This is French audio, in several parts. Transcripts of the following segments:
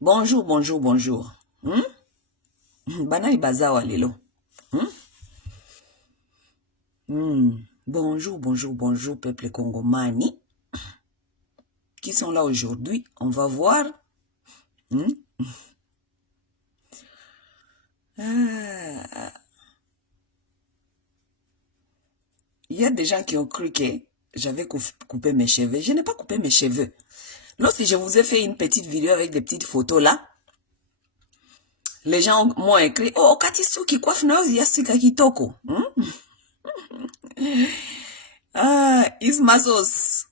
Bonjour, bonjour, bonjour. Banani bazawa lelo. Bonjour, bonjour, bonjour, peuple congomani. Qui sont là aujourd'hui? On va voir. Il y a des gens qui ont cru que j'avais coupé mes cheveux. Je n'ai pas coupé mes cheveux. Lorsque je vous ai fait une petite vidéo avec des petites photos là, les gens m'ont écrit, oh, Katisu qui coiffe na yasika kitoko. Ismasos.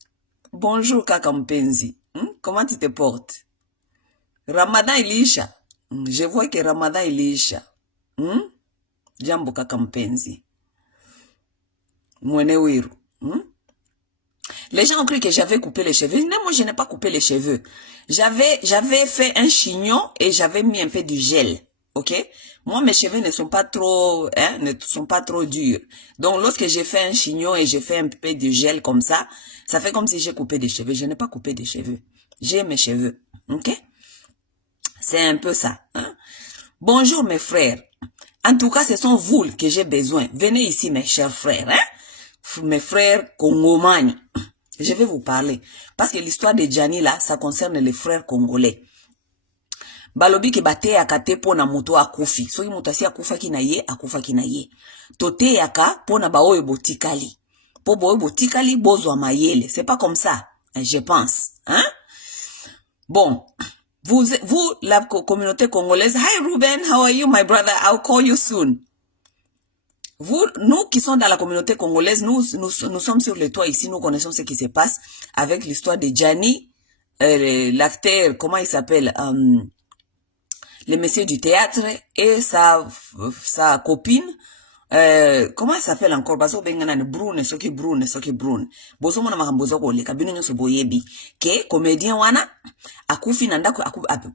Bonjour kaka mpenzi. Comment tu te portes? Ramadan ilisha. Je vois que Ramadan ilisha. Jambo kaka mpenzi. Mwene wiru. Les gens ont cru que j'avais coupé les cheveux. Non, moi, je n'ai pas coupé les cheveux. J'avais fait un chignon et j'avais mis un peu du gel. Ok? Moi, mes cheveux ne sont pas trop, ne sont pas trop durs. Donc, lorsque j'ai fait un chignon et j'ai fait un peu de gel comme ça fait comme si j'ai coupé des cheveux. Je n'ai pas coupé des cheveux. J'ai mes cheveux. Ok? C'est un peu ça. Bonjour, mes frères. En tout cas, ce sont vous que j'ai besoin. Venez ici, mes chers frères. Mes frères congomani. Je vais vous parler. Parce que l'histoire de Gianni, là, ça concerne les frères congolais. Balobi ke bate akate pona moto akufi. Soki moto asi akufa ki na ye, akufa ki na ye. Tote yaka pona baoyo botikali. Po boyo botikali bozo mayele. C'est pas comme ça, je pense. Bon, vous, la communauté congolaise, hi Ruben, how are you, my brother? I'll call you soon. Vous, nous qui sommes dans la communauté congolaise, nous sommes sur le toit ici, nous connaissons ce qui se passe avec l'histoire de Gianni, l'acteur, comment il s'appelle, le monsieur du théâtre et sa copine, comment elle s'appelle encore? Baso bengana ne Brune, soki Brune. Boso mona makambozo ko le kabino nyoso boyebi. Ke comédien wana akufi na ndako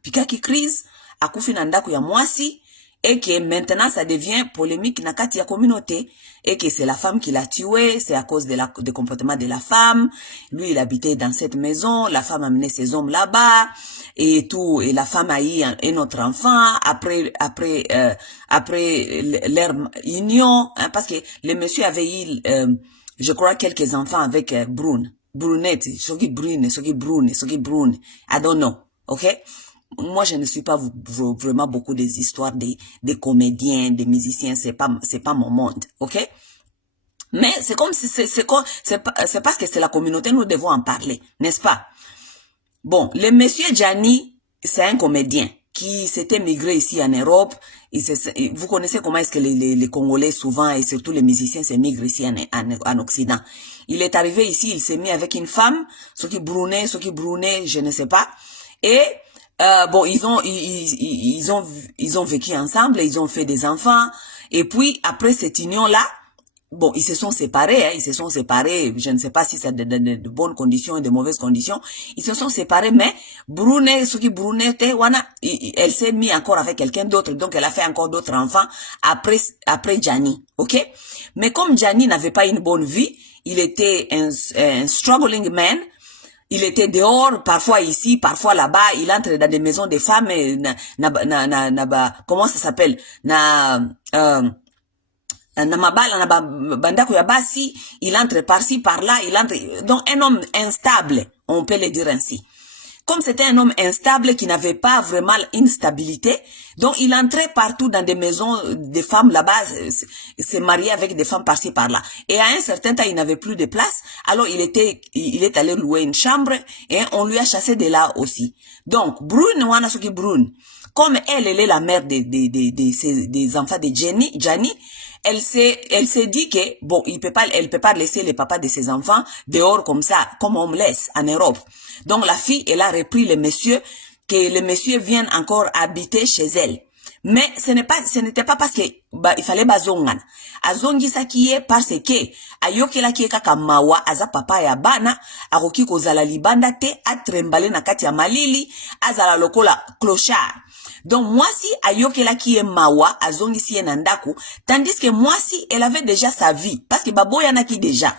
pikaki crise, akufi na ndako ya mwasi. Et que maintenant ça devient polémique na kati ya communauté et que c'est la femme qui l'a tué, c'est à cause des comportements de la femme. Lui il habitait dans cette maison, la femme a amené ses hommes là-bas et tout, et la femme a eu un autre enfant après leur union, parce que le monsieur avait eu je crois quelques enfants avec Brunette, soki Brune, I don't know, okay? Moi, je ne suis pas vraiment beaucoup des histoires des comédiens, des musiciens, c'est pas mon monde, ok? Mais c'est comme si c'est parce que c'est la communauté, nous devons en parler, n'est-ce pas? Bon, le monsieur Gianni, c'est un comédien qui s'était migré ici en Europe. Vous connaissez comment est-ce que les Congolais souvent, et surtout les musiciens, se migrent ici en Occident. Il est arrivé ici, il s'est mis avec une femme, ce qui brunait, je ne sais pas. Et bon, ils ont vécu ensemble, ils ont fait des enfants, et puis après cette union-là, bon, ils se sont séparés, je ne sais pas si c'est de bonnes conditions ou de mauvaises conditions, ils se sont séparés, mais elle s'est mise encore avec quelqu'un d'autre, donc elle a fait encore d'autres enfants après Gianni, ok? Mais comme Gianni n'avait pas une bonne vie, il était un struggling man. Il était dehors, parfois ici, parfois là-bas. Il entre dans des maisons de femmes. Comment ça s'appelle? Bandako ya basi. Il entre par-ci, par-là. Donc un homme instable, on peut le dire ainsi. Comme c'était un homme instable qui n'avait pas vraiment une stabilité, donc il entrait partout dans des maisons de femmes là-bas, s'est marié avec des femmes par-ci par-là. Et à un certain temps, il n'avait plus de place, alors il est allé louer une chambre et on lui a chassé de là aussi. Donc, Brune Wanasoki Brune, comme elle est la mère des enfants de Gianni, elle s'est dit que, bon, elle peut pas laisser les papas de ses enfants dehors comme ça, comme on me laisse en Europe. Donc, la fille, elle a repris le monsieur, que le monsieur vienne encore habiter chez elle. Mais ce n'était pas parce que, il fallait bazongan. Azongi sa kiye parce que, ayokela kiye kaka mawa, aza papa ya bana, aroki kozala libanda te, atrembale na kati ya malili, azala lokola clochard. Donc, mwasi ayokela kiye mawa, azongi siye nandaku, tandis que mwasi, elle avait déjà sa vie, parce que baboya naki déjà.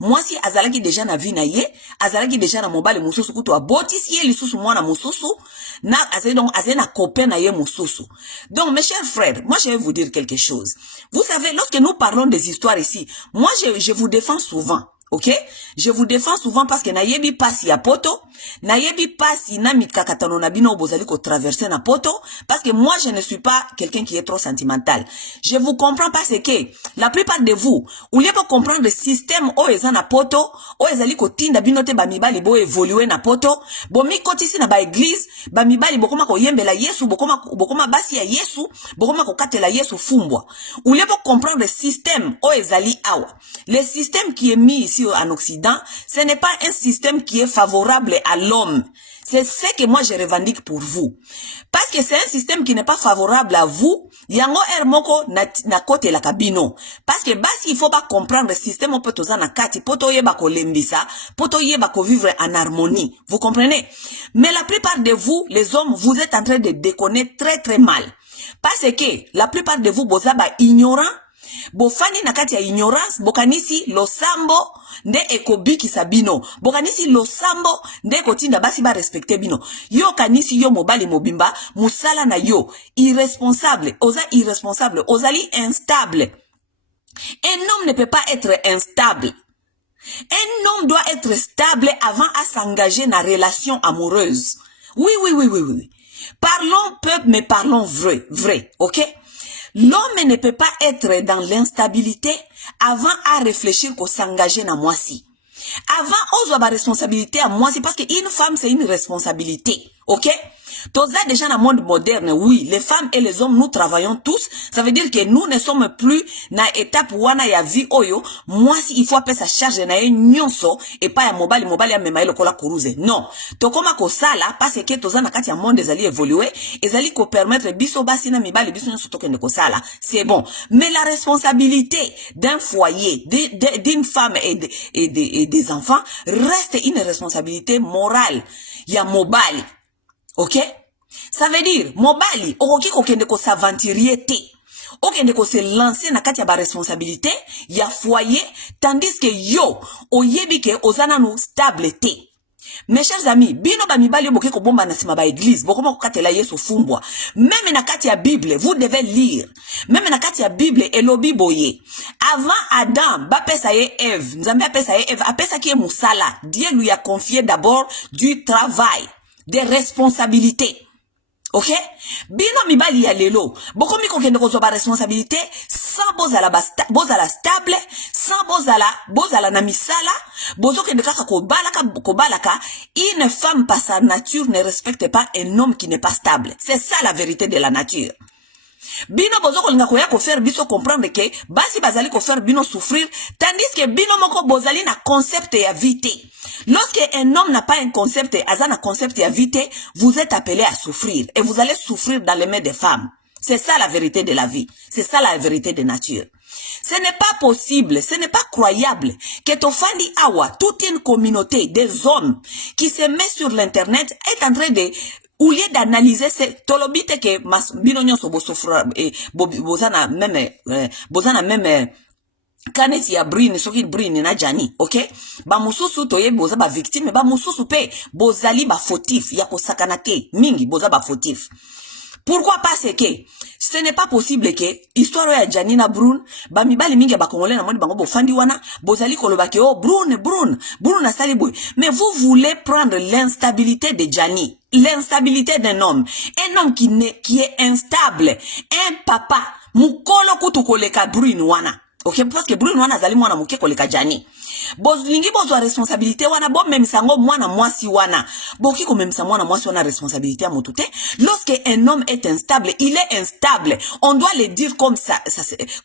mwasi azalaki déjà na vie na ye, azalaki déjà na mobali mususu kutu abotisi ye lisusu mwana mususu, na azali na copain na ye mususu. Donc mes chers frères, moi je vais vous dire quelque chose. Vous savez, lorsque nous parlons des histoires ici, moi je vous défends souvent. Ok? Je vous défends souvent parce que nayebi pasi ya poto, nayebi pasi na mikakatano na bino bozali ko traverser na poto, parce que moi je ne suis pas quelqu'un qui est trop sentimental. Je vous comprends parce que la plupart de vous, ou lieu pour comprendre le système o eza na poto, o ezali ko tinda bino te ba mibali bo évoluer na poto, bo mi kotisi na ba église, ba mibali bokoma ko yembela Yesu, bokoma basi ya Yesu, bokoma ko katela Yesu fumbwa. Ou lieu pour comprendre le système o ezali awa. Le système qui est mis ici en Occident, ce n'est pas un système qui est favorable à l'homme. C'est ce que moi je revendique pour vous. Parce que c'est un système qui n'est pas favorable à vous, yango ermoko na kote la kabino. Parce que basi il faut pas comprendre le système on peut toza na kati, poto yeba ko lembisa, poto yeba ko vivre en harmonie. Vous comprenez? Mais la plupart de vous, les hommes, vous êtes en train de déconner très très mal. Parce que la plupart de vous, boza ba ignorant, bofani na kati ya ignorance, bokanisi losambo nde ekobiki sabino, bokanisi losambo nde kotinda basi ba respecte bino. Yo kanisi yo mobali mobimba, musala na yo, irresponsable, ozali instable. Un homme ne peut pas être instable. Un homme doit être stable avant à s'engager dans une relation amoureuse. Oui. Parlons peu, mais parlons vrai, ok? L'homme ne peut pas être dans l'instabilité avant à réfléchir qu'on s'engager dans moi si. Avant, on doit avoir responsabilité à moi si parce qu'une femme c'est une responsabilité, ok? Toza déjà dans le monde moderne, oui, les femmes et les hommes, nous travaillons tous. Ça veut dire que nous ne sommes plus dans l'étape où on a ya vie oyo. Moi, si il faut appeler sa charge na nyonso et pas ya mobile ya mema ile kola kuruze. Non. Tokoma ko sala parce que toza na kati ya monde ezali évoluer, ezali ko permettre biso basi na mibali biso nyonso tokende ko sala. C'est bon. Mais la responsabilité d'un foyer, d'une femme et des enfants reste une responsabilité morale. Ya mobile. Ok? Ça veut dire, mobali, okoki kokende ko s'aventurer te. Okende ko se lancer na kati ya ba responsabilité, ya foyer, tandis que yo, oyebi ke ozana no stable te. Mes chers amis, bino ba mibali yo boke ko bomba na sima ba église, bokoma ko katela Yesu fumbwa. Même na kati ya Bible, vous devez lire. Même na kati ya Bible, elobi boye. Avant Adam, ba pesa ye Ève, nzambe apesa ye Ève, apesa ki musala. Dieu lui a confié d'abord du travail, des responsabilités. Ok? Bino mibali ya lelo, boko miko kende ko zoba responsabilité, sans bozala stable, sans bozala na misala, bozo kende kaka kobalaka, une femme par sa nature ne respecte pas un homme qui n'est pas stable. C'est ça la vérité de la nature. Bino bozo ko linga ko ya ko faire biso comprendre que basi bazali ko faire bino souffrir tandis que bino moko bozali na concept ya vité. Lorsque un homme n'a pas un concept, un concept ya vité, vous êtes appelé à souffrir et vous allez souffrir dans les mains des femmes. C'est ça la vérité de la vie. C'est ça la vérité de nature. Ce n'est pas possible, ce n'est pas croyable que Tofandi Awa, toute une communauté des hommes qui se met sur l'internet est en train de au lieu d'analyser c'est tolobite que mas bino nyonso bo souffrir et bozana même kaneti ya brine soki brine na jani, ok? Ba mususu toye boza ba victime, ba mususu pe bozali ba fautif ya kosakana te mingi boza ba fautif. Pourquoi parce que ce n'est pas possible que histoire ya Janina Brune ba mibali mingi ba congolais na moni bango bo fandi wana bozali koloba ke oh Brune na sali boy. Mais vous voulez prendre l'instabilité de Jani, l'instabilité d'un homme qui est instable, un papa mukolo kutu koleka Brune wana. Ok, parce que Brune wana zali mwana muke koleka Jani. Bozlingi bozo responsabilité wana bo même sango mwana mwasi wana. Boki ko même sa mwana mwasi wana responsabilité à motute. Lorsque un homme est instable, il est instable. On doit le dire comme ça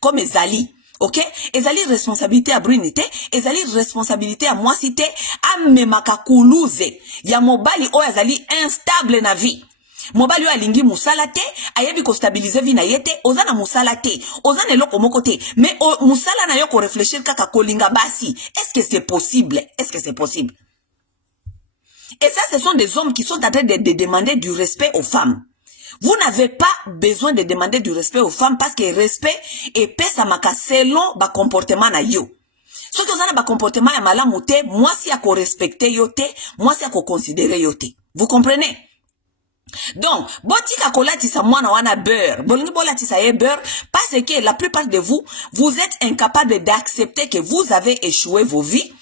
comme Ezali. Ok? Ezali responsabilité à Brunité, ezali responsabilité à mwasi te, a memaka kuluze. Ya mobali o ezali instable na vie. Mobali yo alingi musala te, ayebi ko stabiliser vie na yete, ozana musala te, ozana eloko moko te, mais musala na yo ko réfléchir kaka kolinga basi. Est-ce que c'est possible? Est-ce que c'est possible? Et ça, ce sont des hommes qui sont en train de demander du respect aux femmes. Vous n'avez pas besoin de demander du respect aux femmes parce que respect et pesa maka selon ba comportement na yo. Soki ozana ba comportement ya malamu te, mwasi ya ko respecter yo te, mwasi ya ko considérer yo te. Vous comprenez? Donc, botika kolatisa mwana wana beurre, bolingi bolatisa ye beurre, parce que la plupart de vous, vous êtes incapable d'accepter que vous avez échoué vos vies.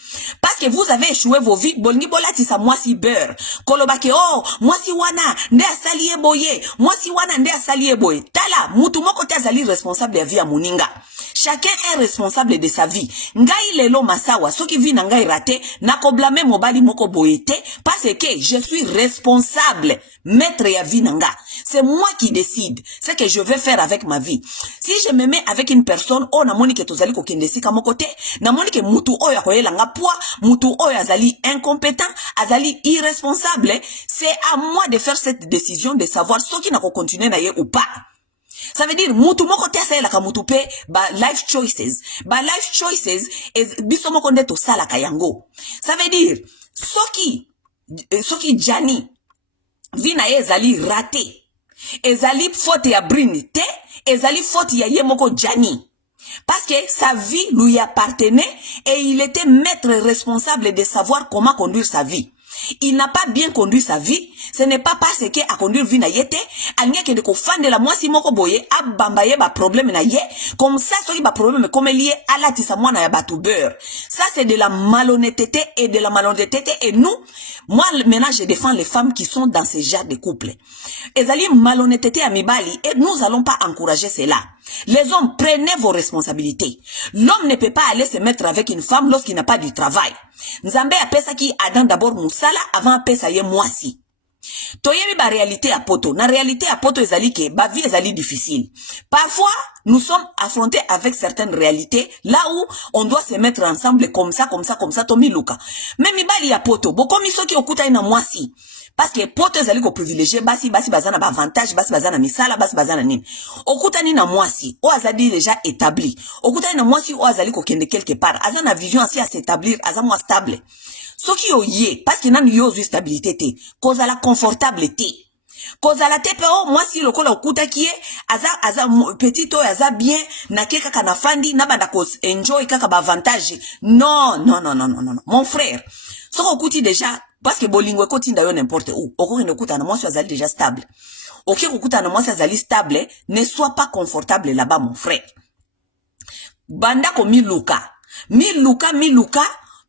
Parce que vous avez échoué vos vies, bolingi bolatisa mwasi beurre. Kolobake, oh, mwasi wana, nde asali ye boye, mwasi wana nde asali ye boye. Tala, mutu moko te azali responsable ya vie ya muninga. Chacun est responsable de sa vie. Ngai lelo masawa, soki vi na ngai raté, nako blâmer mobali moko boyete, parce que je suis responsable, maître ya vie nanga. C'est moi qui décide ce que je vais faire avec ma vie. Si je me mets avec une personne, oh namoni ke tozali ko kendesi kamo kote, namoni ke mutu oyo akoyela nga poa, mutu oyo azali incompétent, azali irresponsable, c'est à moi de faire cette décision de savoir soki nako continuer na ye ou pas. Ça veut dire, mutu moko te asala ka mutu pe, ba life choices. Ba life choices, biso moko nde to sala ka yango. Ça veut dire, soki Jani, vina ye ezali raté. Ezali faute ya Brini te, ezali faute ya ye moko Jani. Parce que sa vie lui appartenait et il était maître responsable de savoir comment conduire sa vie. Il n'a pas bien conduit sa vie. Ce n'est pas parce que a conduire vie na yete, alnya ke de ko fande la mwasi moko boye, abamba ye ba problème na ye, comme ça soki ba problème comme lié à la tisa mwana ya batu beurre. Ça c'est de la malhonnêteté et de la malhonnêteté et nous, moi maintenant je défends les femmes qui sont dans ce genre de couple. Ezali malhonnêteté à mibali et nous allons pas encourager cela. Les hommes, prenez vos responsabilités. L'homme ne peut pas aller se mettre avec une femme lorsqu'il n'a pas du travail. Nzambe apesa ki Adam d'abord musala avant apesa ye mwasi. Toyebi ba réalité à poto. Na réalité à poto ezali ke ba vie ezali difficile. Parfois, nous sommes affrontés avec certaines réalités là où on doit se mettre ensemble comme ça, tomi luka. Mais mibali à poto, boko misoki okuta ina mwasi. Parce que poto ezali ko privilégié basi bazana ba avantage, basi bazana misala, basi bazana nini. Okuta ni na mwasi, o azali déjà établi. Okuta ni na mwasi o azali ko kende quelque part. Azana vision asi à s'établir, azamwa stable. Soki yo ye, parce que nan yo zu stabilité te, cause la confortable te. Cause la te pe o mwasi lokola okuta kiye, aza petito aza bien, na ke kaka na fandi, na banda ko enjoy kaka ba avantage. Non. Mon frère, so okuti déjà parce que bolingo koti ndayo n'importe où. Oko ne kuta na mwasi azali déjà stable. Ok kuta na mwasi azali stable, ne sois pas confortable là-bas mon frère. Banda ko miluka,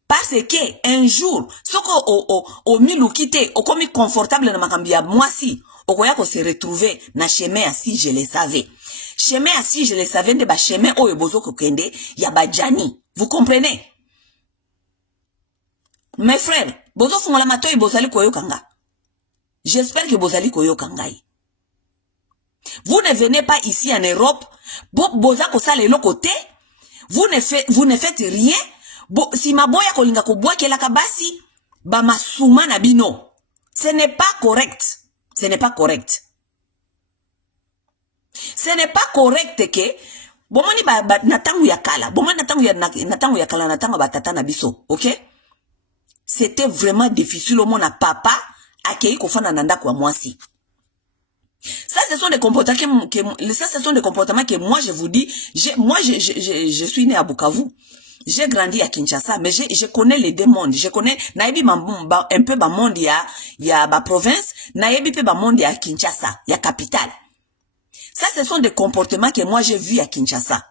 parce que un jour, soko o milukite, o komi confortable na makambi ya mwasi, oko ya ko se retrouver na chemin asi je le savais. Chemin asi je le savais de ba chemin oyo bozo ko kende ya ba Jani. Vous comprenez? Mes frères, bozo fungola matoi bozali koyo kanga. J'espère que bozali koyo kangai. Vous ne venez pas ici en Europe, boza ko sala le côté, vous ne faites rien. Si maboya kolinga ko bwakela kabasi, ba masuma na bino. Ce n'est pas correct. Ce n'est pas correct. Ce n'est pas correct que bomoni ba natangu ya kala, bomoni natangu ya kala natangu ba tata na biso, OK? C'était vraiment difficile au monde à papa accueillir qu'on fait nanda kwa mwasi. Ça ce sont des comportements que moi je vous dis, je suis né à Bukavu. J'ai grandi à Kinshasa, mais je connais les deux mondes. Je connais naebi un peu ba monde ya ba province, naebi peu ba monde ya Kinshasa, ya capitale. Ça ce sont des comportements que moi j'ai vu à Kinshasa.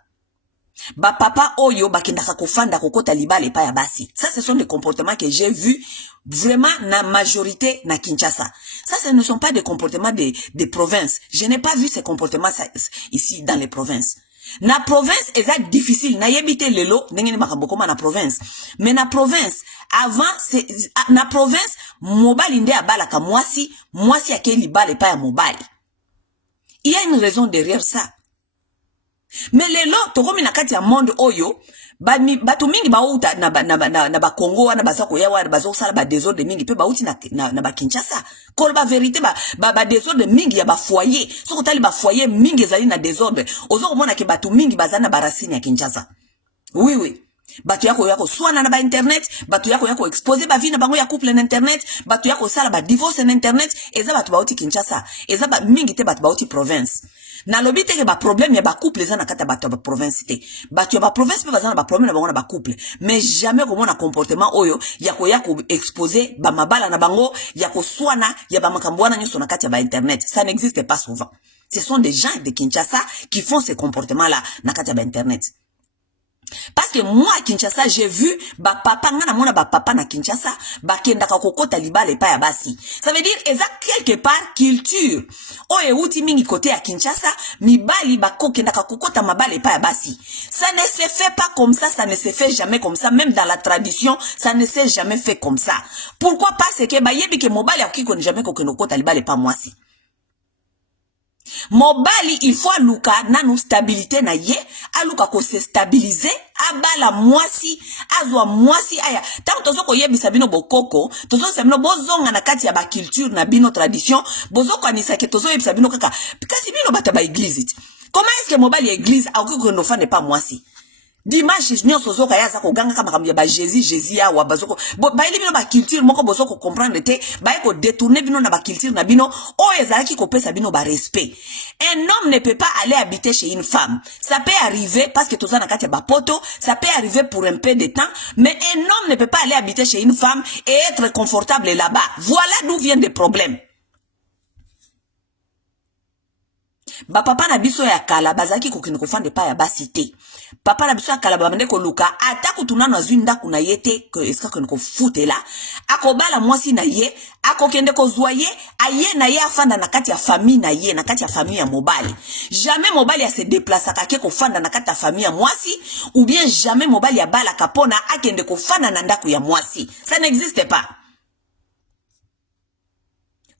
Ba papa oyo bakendaka kofanda kokota libale pa ya basi. Ça ce sont des comportements que j'ai vu vraiment na majorité na Kinshasa. Ça ce ne sont pas des comportements des provinces. Je n'ai pas vu ces comportements ici dans les provinces. Na province eza difficile na yebite lelo ndenge makambo koma na province. Mais na province avant c'est na province mobali nde abala ka mwasi akeli libale pa ya mobali. Il y a une raison derrière ça. Mais lelo tokomi na kati ya monde oyo batu mingi bauta na ba Congo wana bazako ya wana bazoko sala ba désordre mingi pe bauti na ba Kinshasa. Kol ba vérité ba désordre mingi ya ba foyer. Soko tali ba foyer mingi zali na désordre. Ozoko mona ke batu mingi bazana ba racine ya Kinshasa. Oui. Batu yako swana na ba internet, batu yako exposer ba vie na bango ya couple na internet, batu yako sala ba divorce na internet, eza batu bauti Kinshasa, eza ba mingi te batu bauti province. Nalobi te ke ba problème ya ba couple za na kata bato ba province te. Bato ya ba province pe bazana ba problème na bango na ba couple. Mais jamais comme na comportement oyo ya ko exposer ba mabala na bango ya ko swana ya ba makambwana nyoso na kati ya ba internet. Ça n'existe pas souvent. Ce sont des gens de Kinshasa qui font ces comportements là na kati ya ba internet. Parce que moi à Kinshasa j'ai vu ba papa ngana mona ba papa na Kinshasa ba kenda ka kokota libala pa ya basi. Ça veut dire eza quelque part culture. Oye uti mingi côté à Kinshasa mibali ba kokenda ka kokota mabala pa ya basi. Ça ne se fait pas comme ça ne se fait jamais comme ça, même dans la tradition, ça ne s'est jamais fait comme ça. Pourquoi? Parce que ba yebi ke mobali akiko ne jamais kokenda kokota libala pa mwasi. Mobali il faut aluka nanu stabilité na ye aluka ko se stabiliser abala mwasi azwa mwasi aya tant tozo ko yebisa bino bokoko tozo semno bozonga na kati ya ba culture na bino tradition bozoko anisa ke tozo yebisa bino kaka kasi bino bata ba église. Comment est-ce que mobali église akoko no fane pas mwasi? Dimanche nyonso zoka yaza ko ganga kama kamya ba Jésus ya wa bazoko ba ili bino ba culture moko bozoko comprendre te ba ko détourner bino na ba culture na bino o ezalaki ko pesa bino ba respect. Un homme ne peut pas aller habiter chez une femme. Ça peut arriver parce que toza na kati ya ba poto, ça peut arriver pour un peu de temps, mais un homme ne peut pas aller habiter chez une femme et être confortable là-bas. Voilà d'où viennent les problèmes. Ba papa na biso ya kala bazaki kokino kofande pa ya basité. Papa na biso ya kala bamende ko luka ata kutuna na zwinda kuna yete que eska ko fute la akobala mwasi na ye akokende ko zwaye aye na ye afanda na kati ya famille na ye na kati ya famille ya mobali. Jamais mobali a se déplacer kake ko fanda na kati ya famille ya mwasi ou bien jamais mobali ya bala kapona akende ko fanda na ndaku ya mwasi. Ça n'existe pas.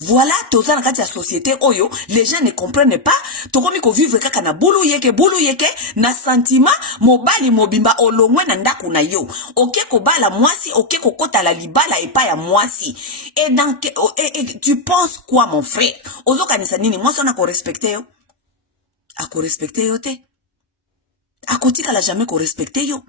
Voilà, toza na kati ya société oyo, les gens ne comprennent pas. Tokomi ko vivre kaka na bulu yeke na sentiment mobali mobimba olongwe na ndaku na yo. Oke ko bala mwasi, oke ko kota la libala epa ya mwasi. Et tu penses quoi mon frère? Ozo kanisa nini mwasi ona ko respecter yo? Ako respecter yo te. Ako tika la jamais ko respecter yo.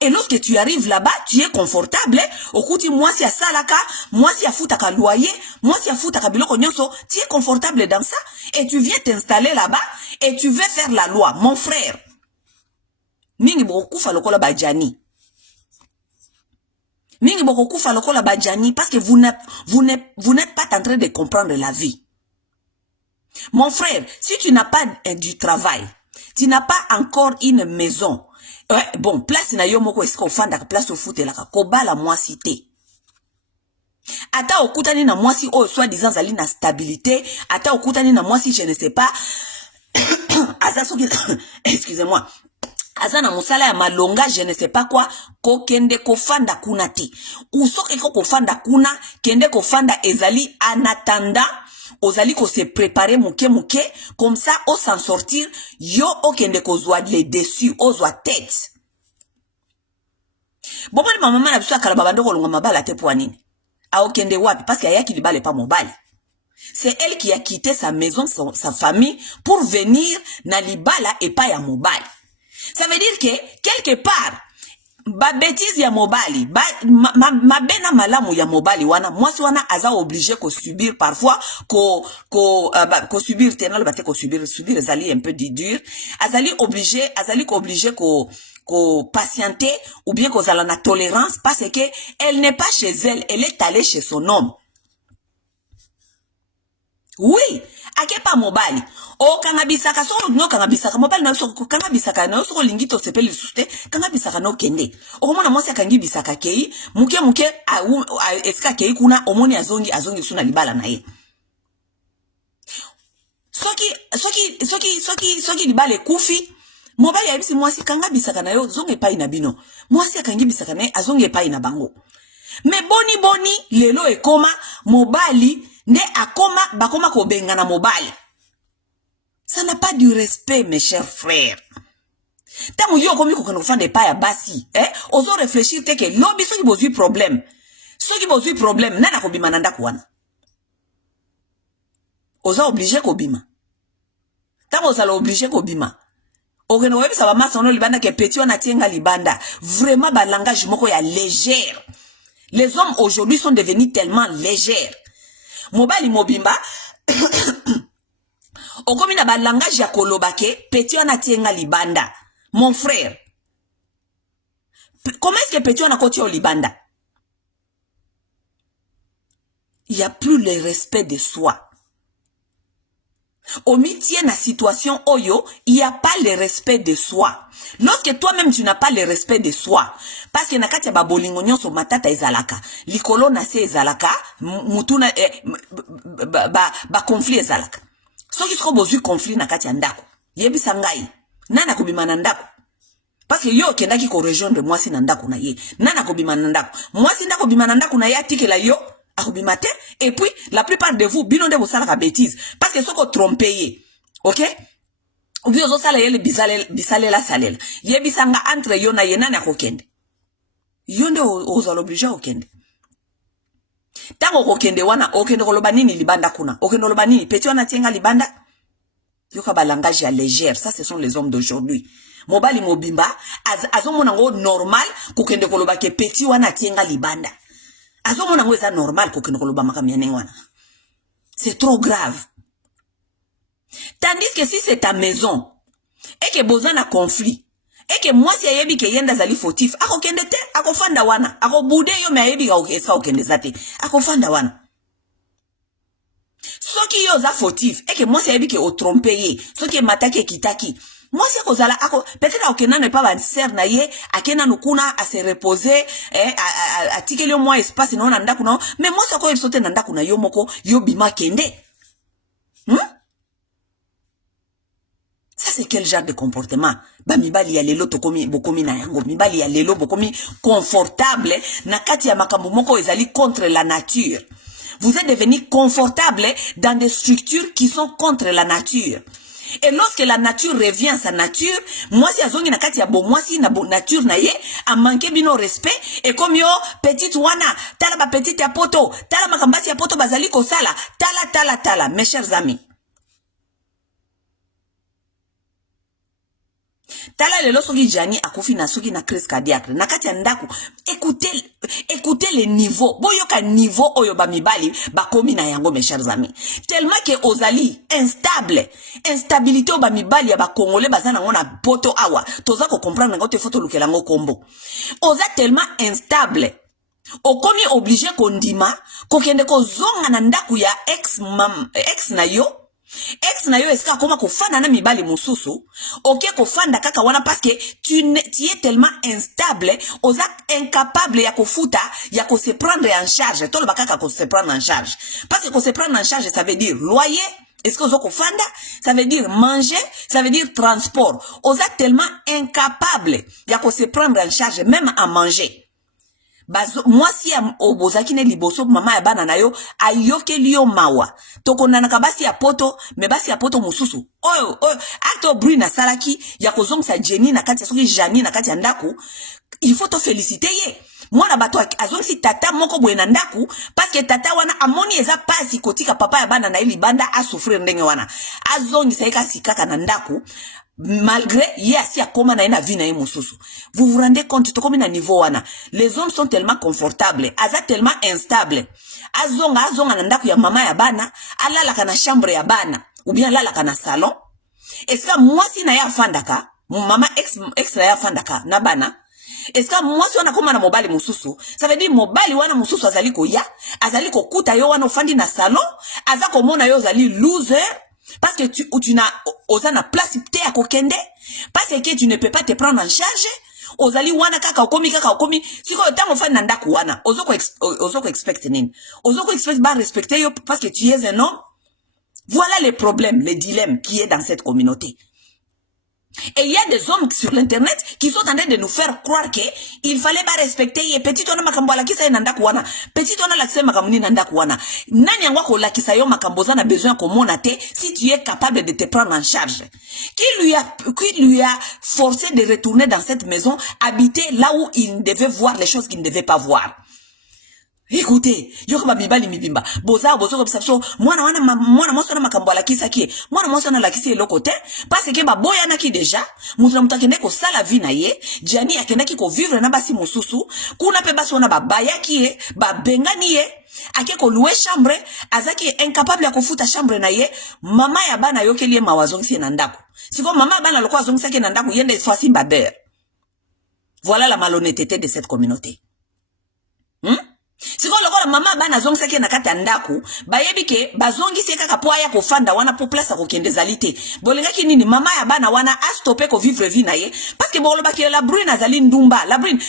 Et lorsque tu arrives là-bas, tu es confortable. Okuti mwasi ya salaka, mwasi ya futaka loyer, mwasi ya futaka biloko nyonso, tu es confortable dans ça. Et tu viens t'installer là-bas et tu veux faire la loi. Mon frère, mingi bokufa lokola bajani. Mingi bokufa lokola bajani parce que vous n'êtes pas en train de comprendre la vie. Mon frère, si tu n'as pas du travail, tu n'as pas encore une maison, ouais, bon, place na yo moko esko fanda place au foot la kobala mwasi te. Ata okutani na mwasi o soit disant zali na stabilité, ata okutani na mwasi je ne sais pas. Asa soki excusez-moi. Asa na musala ya malonga je ne sais pas quoi ko kende ko fanda kuna te. Usoke ko fanda kuna kende ko fanda ezali en attendant ozali ko se préparer mouke comme ça o s'en sortir yo o kende ko zwa les dessus o zwa tête. Bon maman na biso akala babando ko longa mabala te pour nini? A o kende wapi parce qu'il y a qui libale pas mobile. C'est elle qui a quitté sa maison, sa famille pour venir na libala et pas ya mobile. Ça veut dire que quelque part ba bêtise ya mobali ma bena malamu ya mobali wana mwasi wana aza obligé ko subir parfois ko subir tenal bate ko subir ezali un peu dur azali obligé ko patienter ou bien ko zala na tolérance parce que elle n'est pas chez elle est allée chez son homme. Oui, akepa mobali. O kangabisaka so no kangabisaka mobali na so kangabisaka na so lingito sepeli suste kangabisaka no kende. O mona mwasi akangibisaka kei muke eska kei kuna omoni azongi suna libala na ye. Soki libale kufi mobali yabisi mwasi kangabisaka na yo zonge pai na bino. Mwasi akangibisaka na ye azonge pai na bango. Me boni lelo ekoma mobali ne akoma bakoma ko benga na mobile. Ça n'a pas du respect mes chers frères. Tango yo komi ko kono fande pa ya basi, ozo réfléchir te ke lobi soki bozui problème. Soki bozui problème nana ko bima nanda kwana. Ozo obligé ko bima. Tango sala obligé ko bima. Okeno webi sa ba masa no libanda ke petit on atienga libanda. Vraiment ba langage moko ya légère. Les hommes aujourd'hui sont devenus tellement légers. Mobali mobimba Okomi na ba langage ya kolobake, petit wana tienga libanda. Mon frère. Comment est-ce que petit wana koti au libanda? Il n'y a plus le respect de soi. Au métier na situation oyo, il n'y a pas le respect de soi. Lorsque toi-même tu n'as pas le respect de soi, parce que nakati ya babolingo nyonso matata ezalaka, likolo na se ezalaka, mutuna ba conflit ezalaka. Soki siko bozui conflit nakati ya ndako, yebisa ngai, nana kobima na ndako. Parce que yo kendaki ko rejoindre mwasi na ndako na ye, nana kobima na ndako. Mwasi ndako bima na ndako na ye atikela yo, akobima te, et puis la plupart de vous binonde vous salaka bêtise parce que soko trompé, OK? Ou bien sala yele bisalela salela. Yebisanga entre yo na yena na kokende. Yonde ozo l'obligé okende. Tango kokende wana okende koloba nini libanda kuna. Okende koloba nini petit wana tienga libanda. Yoka ba langage ya légère, ça ce sont les hommes d'aujourd'hui. Mobali mobimba azomona ngo normal kokende koloba ke petit wana tienga libanda. Azomona ngo eza normal kokende koloba makamia wana. C'est trop grave. Tandis que si c'est ta maison et que besoin na conflit et que moi si ayebi ke yenda zali fautif, akokende te, akofanda wana, akobude yo me ayebi ka okende zate, akofanda wana. Soki yo za fautif et que moi si ayebi ke o tromper ye, soki mataki kitaki, moi si kozala ako peut-être okena ne pas banser na ye, akena nukuna a se reposer, a tikeli moi espace na ndaku na, mais moi soko sote na ndaku na yo moko, yo bima kende. Ça c'est quel genre de comportement? Ba mibali ya lelo tokomi bokomi na yango, mibali ya lelo bokomi confortable na kati ya makambo moko ezali contre la nature. Vous êtes devenus confortables dans des structures qui sont contre la nature. Et lorsque la nature revient à sa nature, moi si azongi na kati ya bo moi si na nature na ye a manqué bino respect et comme yo petite wana tala ba petite ya poto, tala makambasi ya poto bazali ko sala, tala mes chers amis. Tala lelo soki jani akufi na soki na crise cardiaque nakati ya ndaku, écoutez les niveaux boyoka niveau oyo ba mibali ba komi na yango mes chers amis, tellement que ozali instabilité ba mibali ya ba congolais bazana ngona poto awa toza ko comprendre ngo te photo lukela ngo kombo oza tellement instable okomi obligé kondima kokende ko zonga na ndaku ya ex na yo. Ex na yo eska koma kofanda na mibali mususu, ok kofanda kaka wana parce que tu es tellement instable, oza incapable ya kofuta, ya ko se prendre en charge, tolo bakaka ko se prendre en charge. Parce que ko se prendre en charge, ça veut dire loyer, est-ce que ozo kofanda, ça veut dire manger, ça veut dire transport. Oza tellement incapable ya ko se prendre en charge, même à manger. Moi si obozaki ne liboso mama ya bana na yo ayoke liyo mawa tokona nakabasi ya poto me basi ya poto mususu oyo acto bruit na salaki ya kozongisa Jenny na kati ya soki Jani na kati ya ndaku, il faut te féliciter ye mwana bato azongisi tata moko boye na ndaku parce que tata wana amoni eza pasi kotika papa ya bana na ili banda a souffrir ndenge wana azongisa eka sikaka na ndaku malgré ye asi akoma na ena vie na ye mususu. Vous vous rendez compte tokomi na niveau wana, les hommes sont tellement confortables, aza tellement instables, azonga na ndaku ya mama ya bana, alalaka na chambre ya bana ou bien alalaka na salon. Est-ce que moi si na ya fandaka mon mama ex na ya fandaka na bana, est-ce que moi si wana koma na mobali mususu, ça veut dire mobali wana mususu azali ko ya, azali ko kuta yo wana ofandi na salon, aza ko mona yo azali loser. Parce que tu n'as osana place te à kokende, parce que tu ne peux pas te prendre en charge. Ozali wana kaka okomi siko tango fa nanda ku wana ozoko expect nini, ozoko expect ba respecter yo parce que tu es un homme. Voilà les problèmes, les dilemmes qui est dans cette communauté. Et il y a des hommes sur l'internet qui sont en train de nous faire croire que il fallait pas respecter ye petit ona makambo la kisa nanda kuana petit ona la kisa makambo ni nanda kuana nani yango ko la kisa yo makambo za na besoin komona te si tu es capable de te prendre en charge. Qui lui a forcé de retourner dans cette maison, habiter là où il devait voir les choses qu'il ne devait pas voir. Écoutez, yoko babibali mibimba boza comme ça mwana moso na makambo la kisa ki mwana moso na la kisa eloko te parce que baboya na ki déjà mutu mutakende ko sala vie na ye Jani akenda ki ko vivre na basi mususu kuna pe basi ona babaya ki ye babengani ye ake ko louer chambre azaki incapable ya kofuta chambre na ye mama ya bana yokelie mawazongisi na ndako siko mama ya bana loko azongisaki na ndako yende fois baber. Voilà la malhonnêteté de cette communauté. Siko lokola mama bana zongisaki na kati ya ndako bayebi ke bazongisi kaka po aya kofanda wana po place akokende zalite bolengaki nini mama ya bana wana a stopper ko vivre vie na ye parce que boloba ke la brune azali ndumba la brune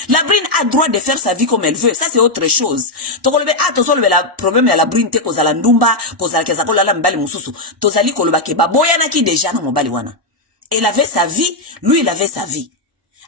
a droit de faire sa vie comme elle veut, ça c'est autre chose. Tokolobe tozolobe la problème ya la brune te kozala ndumba kozala keza kolala mbali mususu tozali koloba ke baboyana ki déjà na mobali wana elle avait sa vie, lui il avait sa vie.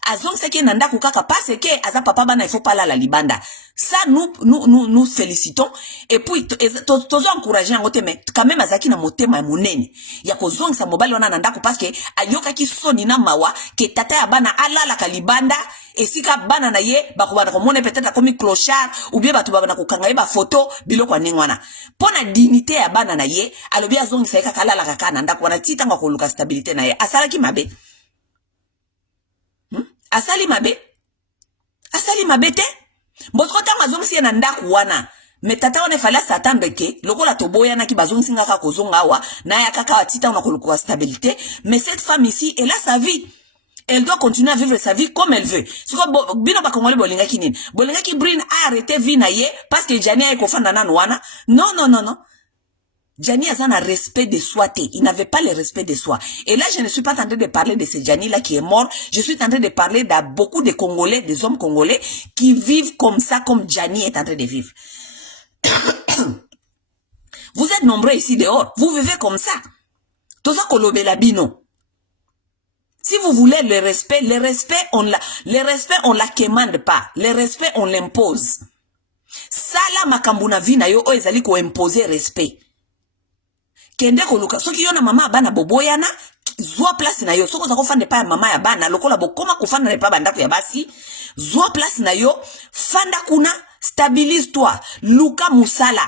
Azong seki nanda kukaka parce que aza papa bana il faut pas la libanda. Ça nous félicitons et puis tozo encourager ngote mais quand même azaki na motema monene. Ya ko zong sa mobali wana nanda ku parce que ayoka ki soni na mawa ke tata ya bana alala ka libanda et sika bana na ye bakubana ko mone peut-être comme clochard ou bien batu bana ko kanga ba photo biloko nengwana. Pona dignité ya bana na ye alobi azong sa kaka alala ka nanda ko na titanga ko luka stabilité na ye. Asala ki mabe. Asali mabe te bosco tanga zongisi na ndaku wana mais tata wana fala s'attendre ke lokola toboya na ki bazongisi ngaka kozonga wa na ya kaka atita na koluka stabilité mais cette femme ici elle a sa vie, elle doit continuer à vivre sa vie comme elle veut. Siko bino ba kongole bolinga ki nini bolinga ki Brine a arrêté vie na ye parce que Jani a kofanda na wana non Jani a un respect de soi. Il n'avait pas le respect de soi. Et là, je ne suis pas en train de parler de ce Jani là qui est mort. Je suis en train de parler de beaucoup de Congolais, des hommes congolais qui vivent comme ça, comme Jani est en train de vivre. Vous êtes nombreux ici dehors. Vous vivez comme ça. Tout ça kolobe la bino. Si vous voulez le respect, on la commande pas. Le respect, on l'impose. Ça là, makambuna vina yo o ezali ko imposer respect. Kende koluka soki yo na mama bana boboyana zwa place na yo soko za kofanda pa mama ya bana lokola bokoma kofanda na pa bandako ya basi zwa place na yo fanda kuna stabilise toi luka musala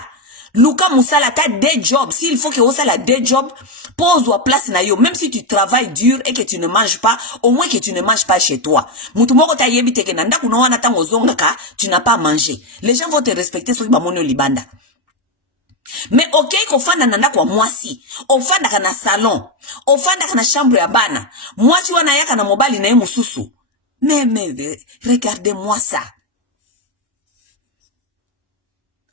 t'as des jobs s'il faut que vous la des jobs pose-toi place na yo même si tu travailles dur et que tu ne manges pas au moins que tu ne manges pas chez toi mutu moko ta yebi teke na ndako no wana tango zongaka tu n'as pas mangé les gens vont te respecter soki ba mono libanda. Mais ok, kofanda nanda kwa mwasi, ofanda kana salon, ofanda kana chambre ya bana, mwasi wana yaka na mobali na ye mususu. Mais, regardez-moi ça.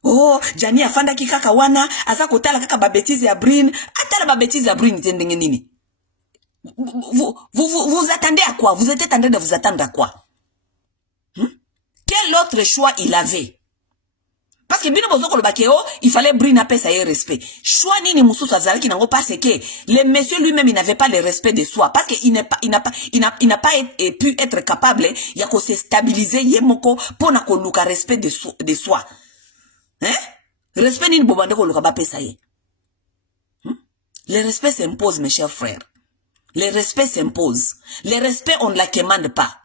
Oh, Jani afanda ki kaka wana, aza kotala kaka ba bêtise ya Brine, atala ba bêtise ya Brine tendenge nini. Vous attendez à quoi? Vous êtes en train de vous attendre à quoi? Quel autre choix il avait? Parce que bino bozo kolobake o il fallait Brine apé ça y respect. Choix nini mususu azalaki nango parce que le monsieur lui-même il n'avait pas le respect de soi parce que il n'a pas pu être capable ya ko se stabiliser yemoko pona ko luka respect de soi. Hein? Respect nini bobande ko luka ba pesa ye. Le respect s'impose mes chers frères. Le respect s'impose. Le respect on ne la commande pas.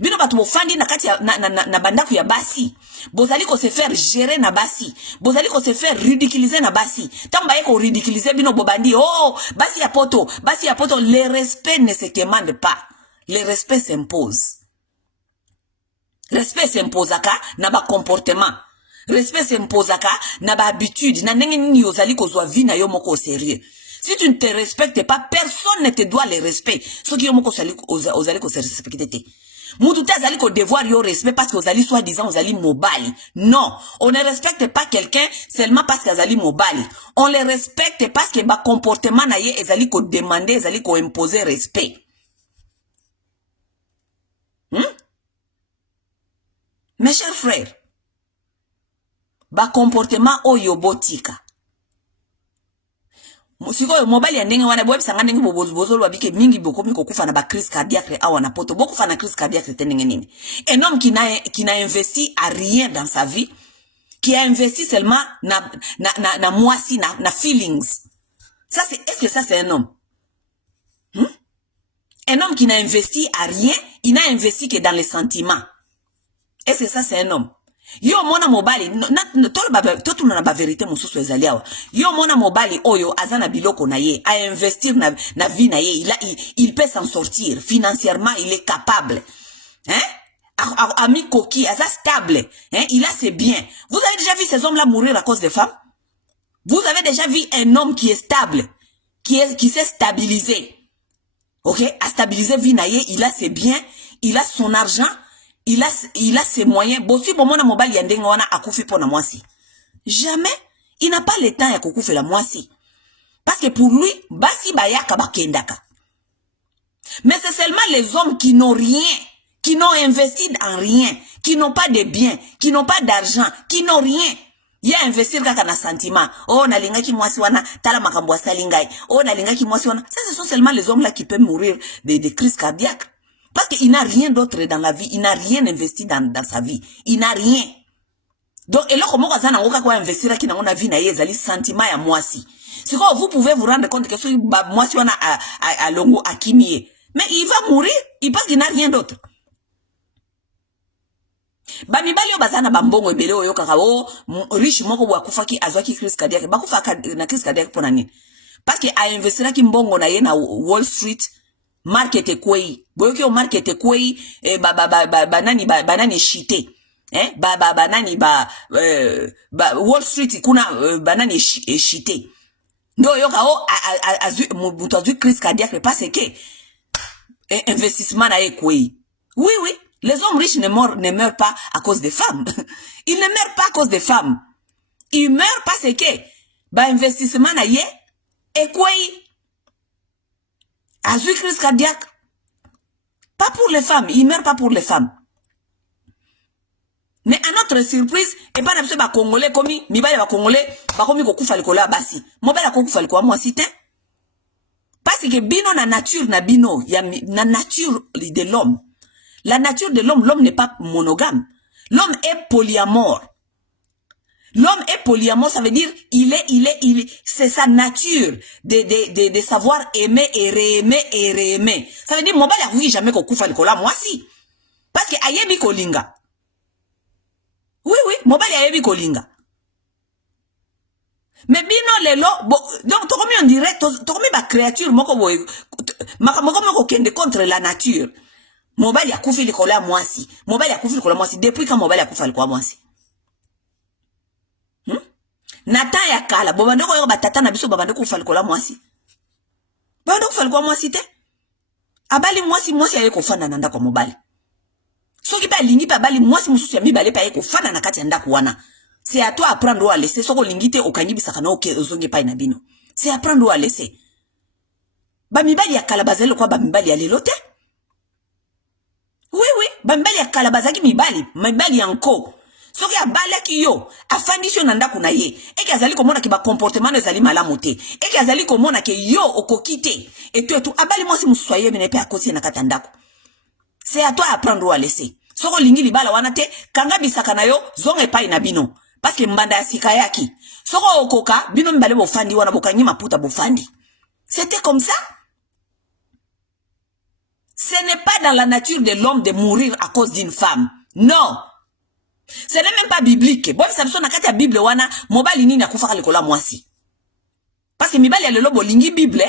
Bino batu bofandi na kati na bandaku ya basi bozali ko se faire gérer na basi bozali ko se faire ridiculiser na basi tamba eko ridiculiser bino bobandi oh basi ya poto le respect ne se commande pas, le respect s'impose. Respect s'impose aka na ba comportement, respect s'impose aka na ba habitude na ndenge nini ozali ko zwa vie na yo moko au sérieux. Si tu ne te respectes pas, personne ne te doit le respect. Ce qui est moko ozali ko se respecter. Moutouté azali ko devoir yo respect parce que ozali soi-disant ozali mobali. Non, on ne respecte pas quelqu'un seulement parce que azali mobali. On le respecte parce que ba comportement na ye ezali ko demander, ezali ko imposer respect. Mes chers frères, ba comportement oyo botika. Siko mobile ya ndenge wana boyebi sanga ndenge bozo lwabike mingi bokomi kokufa na ba crise cardiaque awa na poto bokufa na crise cardiaque ndenge nini. Un homme qui n'a investi à rien dans sa vie, qui a investi seulement na moisi na feelings. Ça c'est est-ce que ça c'est un homme? Un homme qui n'a investi à rien, il n'a investi que dans les sentiments. Est-ce que ça c'est un homme? Yo mona mobali tout na ba vérité mususu ezali awa. Yo mona mobali oyo azana biloko na ye a investir na vie na ye il peut s'en sortir financièrement, il est capable. Hein? ami coquille, aza stable, hein, il a ses biens. Vous avez déjà vu ces hommes-là mourir à cause des femmes? Vous avez déjà vu un homme qui est stable, qui s'est stabilisé, ok, a stabilisé Vinaye, il a ses biens, il a son argent, il a ses moyens. Bossi bomona mobile yandenge wana akufi pona mwasi. Jamais. Il n'a pas le temps ya kukufi la mwasi. Parce que pour lui, basi bayaka bakendaka. Mais c'est seulement les hommes qui n'ont rien, qui n'ont investi en rien, qui n'ont pas de biens, qui n'ont pas d'argent, qui n'ont rien. Il y a investir kaka na sentiment. Oh, nalinga ki mwasi wana, tala makambo wa salingai. Oh, nalinga ki mwasi wana. Ça, ce sont seulement les hommes là qui peuvent mourir de crises cardiaques. Parce qu'il n'a rien d'autre dans la vie. Il n'a rien investi dans sa vie. Il n'a rien. Donc, et là, comment on a investir qui n'a pas vie na yezali sentiment ya mwasi. C'est quoi, vous pouvez vous rendre compte que ce mwasi wana a longo a kimie. Mais il va mourir. Il pense qu'il n'a rien d'autre. Bamibali yo bazana bambongo ebele oyo kaka o riche moko bwa kufaki azwaki crise cardiaque bakufa na crise cardiaque pona nini parce que a investira ki mbongo na ye na Wall Street market kwei boyoki o market kwei banani shite banani Wall Street kuna banani shite ndo yoka o mutu azwi crise cardiaque parce que investissement na ye kwei oui les hommes riches ne meurent pas à cause des femmes. Ils ne meurent pas à cause des femmes. Ils meurent parce que investissement na ye et quoi a eu crise cardiaque. Pas pour les femmes. Ils meurent pas pour les femmes. Mais à notre surprise, et pas n'absolu ba congolais comme mi ba ya congolais ba komi ko kufa likola basi. Mo ba la ko kufa likola moi cité. Parce que bino na nature na bino ya na nature de l'homme. La nature de l'homme, l'homme n'est pas monogame. L'homme est polyamore. L'homme est polyamore, ça veut dire c'est sa nature de savoir aimer et réaimer. Ça veut dire, mon bal a oui jamais qu'on koufa likola, moi si. Parce que ayebi kolinga. Oui, mon bal ayebi kolinga. Mais bino lelo, donc, to on dirait, to komi ba créature, moko kende contre la nature. Mobile ya kufi likola mwasi. Mobile ya kufi likola mwasi. Depuis quand mobile ya kufa likola mwasi? Nata ya kala. Bobandoko yo batata na biso babandoko kufa likola mwasi. Babandoko kufa likola mwasi te. Abali mwasi aye kofanda na ndako mobile. Soki pa lingi pa bali mwasi mususu ya mibale pa aye kofanda na kati ya ndako wana. C'est à toi apprendre à laisser. Soko lingite okanyibisa na oke ozonge pa ina bino. C'est apprendre à laisser. Ba mibali ya kala bazelo kwa ba mibali ya lelo te. Oui, bambali ya kalabazaki mibali yanko. Soki abalaki yo, afandisyo nanda kuna ye. Eki azali komona ki ba comportement ezali malamu te. Eki azali komona ke yo okokite. Et tout abali mwasi musuaye menepe akosi na katandako. C'est à toi apprendre à laisser. Soko lingi libala wana te, kanga bisaka na yo, zonge pa ina bino. Parce que mbanda asika yaki. Soko okoka, bino mbale bofandi wana bokanyi maputa bofandi. C'était comme ça. Ce n'est pas dans la nature de l'homme de mourir à cause d'une femme. Non. Ce n'est même pas biblique. Bon, ça veut dire que la Bible wana mobali nini akufa likola mwasi. Parce que mibali ya lelo bolingi Bible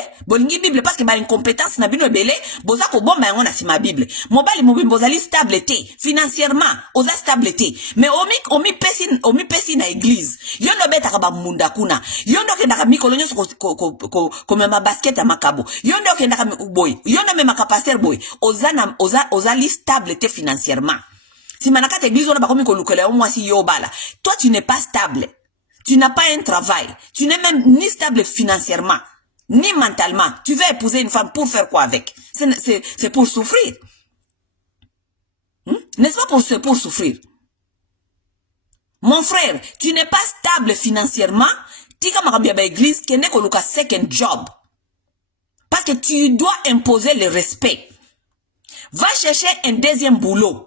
parce que ba incompétence na bino ebele boza ko bomba yango na sima Bible. Mobali bozali stable te financièrement, oza stable te. Mais omi pesi na église. Yondo beta ka ba munda kuna. Yondo ke ndaka mikolo nyoso ko mema basket ya makabo. Yondo ke ndaka boy. Yondo mema ka pasteur boy. Oza li stable te financièrement. Si manaka te église on ba komi ko lukela mwasi yo bala. Toi tu n'es pas stable. Tu n'as pas un travail. Tu n'es même ni stable financièrement, ni mentalement. Tu veux épouser une femme pour faire quoi avec? C'est pour souffrir. N'est-ce pas pour souffrir? Mon frère, tu n'es pas stable financièrement. Tika makambia ba église, kene ko luka second job. Parce que tu dois imposer le respect. Va chercher un deuxième boulot.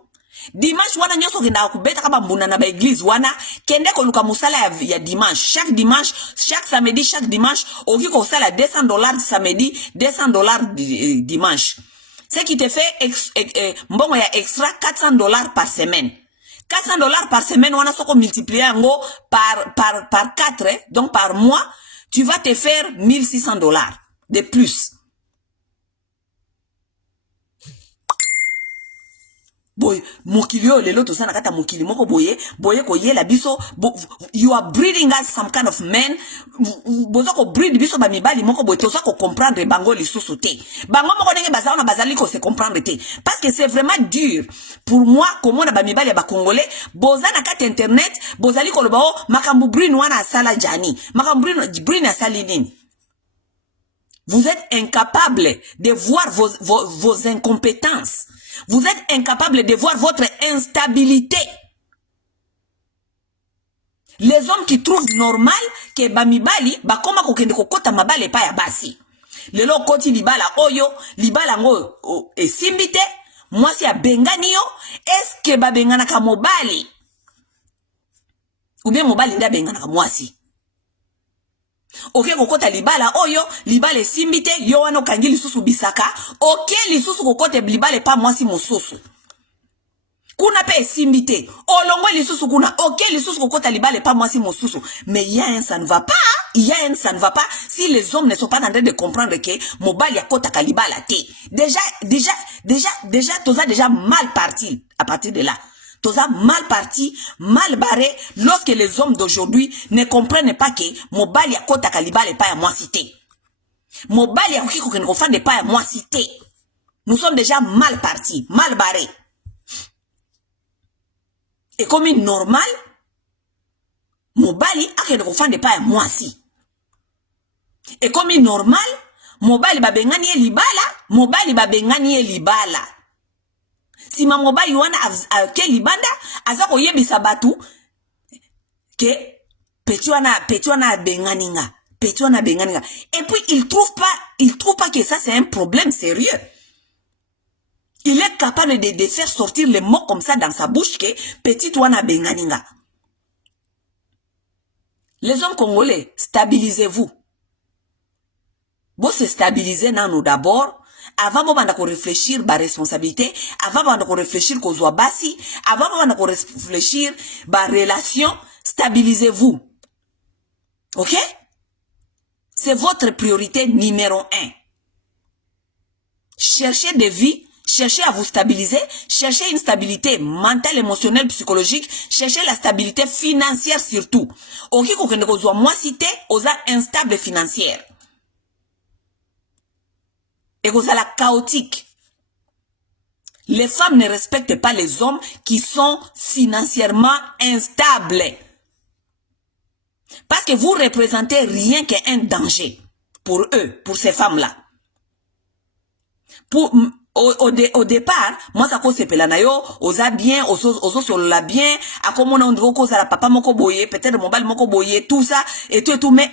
Dimanche wana nyoso kenda kubeta kaba mbuna na ba église wana kende ko luka musala ya dimanche chaque samedi chaque dimanche oki ko sala $200 samedi $200 dimanche ce qui te fait mbongo ya extra $400 par semaine. $400 par semaine wana soko multiplier ngo par 4 donc par mois tu vas te faire $1,600 de plus. boy mokili oyo lelo toza na kata mokili moko boye koyela biso you are breeding us some kind of men boza ko breed biso ba mibali moko boye toza ko comprendre bango lisusu te bango moko ndenge bazala na bazali ko se comprendre te parce que c'est vraiment dur pour moi komona ba mibali ba congolais boza na kata internet bozali ko loba o makambu breed wana asala jani makambu breed asali nini. Vous êtes incapable de voir vos incompétences. Vous êtes incapable de voir votre instabilité. Les hommes qui trouvent normal que bamibali bakoma kokende kokota mabale pa ya basi. Lelo koti libala oyo, libala ngo esimbite, mwasi ya bengani yo, est-ce que babengana ka mobali? Ou bien mobali nda bengana ka mwasi? Ok kokota libala oyo, libala esimbite, yo wana okangi lisusu bisaka, ok lisusu kokote libala pa mwasi mosusu. Kuna pe esimbite, olongwe lisusu kuna, ok lisusu kokota libala pa mwasi mosusu. Mais il y a un ça ne va pas, il y a un ça ne va pas si les hommes ne sont pas en train de comprendre que mobali ya kota kalibala te. Déjà, toza déjà mal parti à partir de là. Toza mal parti, mal barré lorsque les hommes d'aujourd'hui ne comprennent pas que mobali ya kota kalibale pa ya moi cité. Mobali ya kiko kene kofande pa ya moi cité. Nous sommes déjà mal partis, mal barrés. Et comme normal, mobali a kene kofande pa ya moi si. Et comme normal, mobali babengani e libala, mobali babengani e libala. Si ma mobali wana ke libanda azako yebisa batu ke petit wana benganinga et puis il trouve pas que ça c'est un problème sérieux. Il est capable de faire sortir les mots comme ça dans sa bouche que petit wana benganinga. Les hommes congolais, stabilisez-vous. Vous se stabilisez dans nous d'abord. Avant de réfléchir à responsabilité, avant de réfléchir aux basi, avant de réfléchir à relation, stabilisez-vous. Ok? C'est votre priorité numéro 1. Cherchez des vies, cherchez à vous stabiliser, cherchez une stabilité mentale, émotionnelle, psychologique, cherchez la stabilité financière surtout. Ok, quand moi cité, aux instables financières. Et vous allez chaotique. Les femmes ne respectent pas les hommes qui sont financièrement instables. Parce que vous représentez rien qu'un danger pour eux, pour ces femmes-là. Au départ, moi ça cause pelanayo, osa bien, oso sur la bien, à comme on a cause à la papa moko boye, peut-être mobile moko boye, tout ça, et tout, mais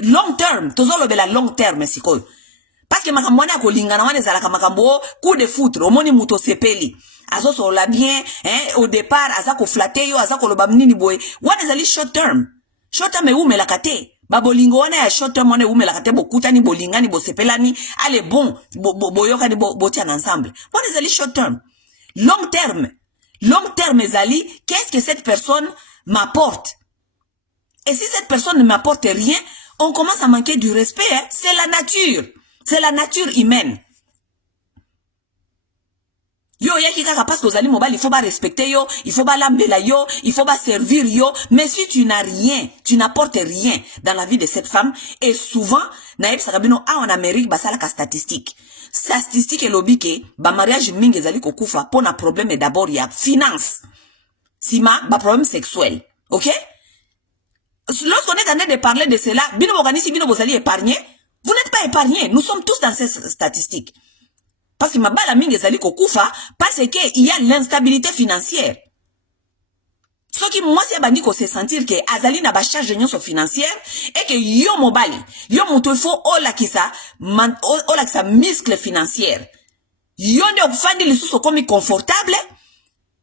long terme, tout ça le la long terme, c'est quoi? Parce que makamwana ko lingana wane zalaka makambo coup de foutre omoni muto sepeli azo so la bien au départ azako flatter yo azako loba mnini boy what is a short term e umela kate babolingo wana ya short term wana umela kate bokutani bolingani bosepelani allez bon boyoka ni botiana ensemble what is a short term long terme zali qu'est-ce que cette personne m'apporte et si cette personne ne m'apporte rien on commence à manquer du respect hein? C'est la nature. C'est la nature humaine. Yo yaki kaka parce que aux ali mobile il faut pas respecter yo, il faut pas lambela yo, il faut pas servir yo, mais si tu n'as rien, tu n'apportes rien dans la vie de cette femme et souvent naïb sakabino en Amérique basala ka statistique. Statistique et lobby ke ba mariage mingi ezali kokufa pour un problème d'abord il y a finance. Sima ba problème sexuel. OK? Lorsqu'on est en train de parler de cela, bino bokanisi bino bozali épargner. Vous n'êtes pas épargnés. Nous sommes tous dans ces statistiques. Parce que ma bala mingi ezali kokufa parce que il y a l'instabilité financière. Ce qui moi c'est bandi ko se sentir que azali na ba charge nyonso financière et que yo mobali, yo muto faut ola kisa muscle financière. Yo nde okufandi lisusu komi confortable,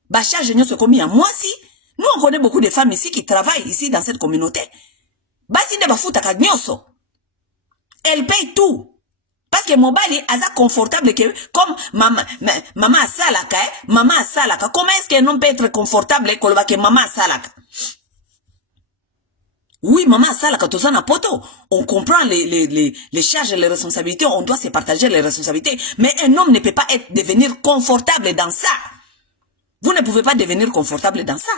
ba charge nyonso komi ya mwasi. Nous on connaît beaucoup de femmes ici qui travaillent ici dans cette communauté. Basi nde bafuta ka nyonso. Elle paye tout. Parce que mobali aza confortable que comme maman salaka, maman salaka. Comment est-ce qu'un homme peut être confortable que maman salaka? Oui, maman salaka tout ça na poto. On comprend les charges et les responsabilités. On doit se partager les responsabilités. Mais un homme ne peut pas devenir confortable dans ça. Vous ne pouvez pas devenir confortable dans ça.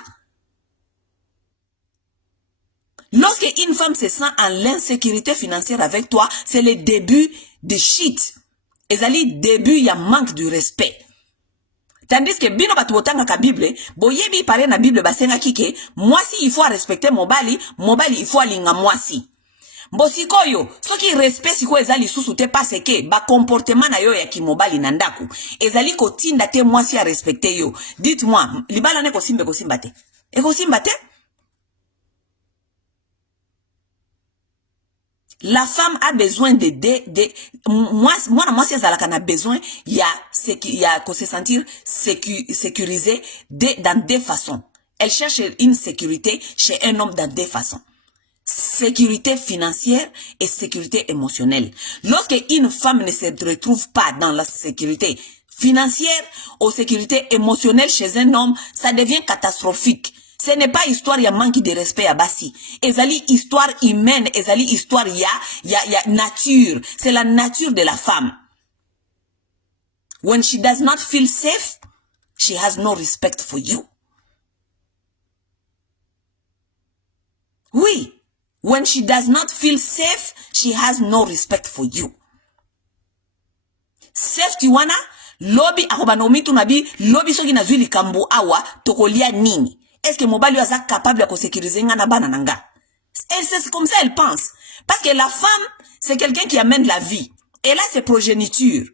Lorsque une femme se sent en l'insécurité financière avec toi, c'est le début de shit. Ezali début, il y a manque de respect. Tandis que bino batu botanga ka Bible, boyebi pare na Bible basenga kike, moi si il faut respecter mobali il faut alinga moi si. Mbosikoyo, soki respect siko ezali susu te parce que ba comportement na yo ya ki mobali na ndaku, ezali kotinda te moi si a respecter yo. Dites-moi, libala ne kosimba te. E kosimba te? La femme a besoin moi si ezalaka na besoin, il y a qu'on se sentir sécurisé dans deux façons. Elle cherche une sécurité chez un homme dans deux façons. Sécurité financière et sécurité émotionnelle. Lorsque une femme ne se retrouve pas dans la sécurité financière ou sécurité émotionnelle chez un homme, ça devient catastrophique. Ce n'est pas histoire, il y a manque de respect à Bassi. Ezali histoire humaine, ezali histoire, il y a nature. C'est la nature de la femme. When she does not feel safe, she has no respect for you. Oui. When she does not feel safe, she has no respect for you. Safety wana, lobby akobanomi tunabi, lobby soki na zui likambo awa, tokolia nini. Est-ce que mobali est capable de sécuriser nga na bana nanga? C'est comme ça elle pense. Parce que la femme, c'est quelqu'un qui amène la vie. Elle a ses progénitures.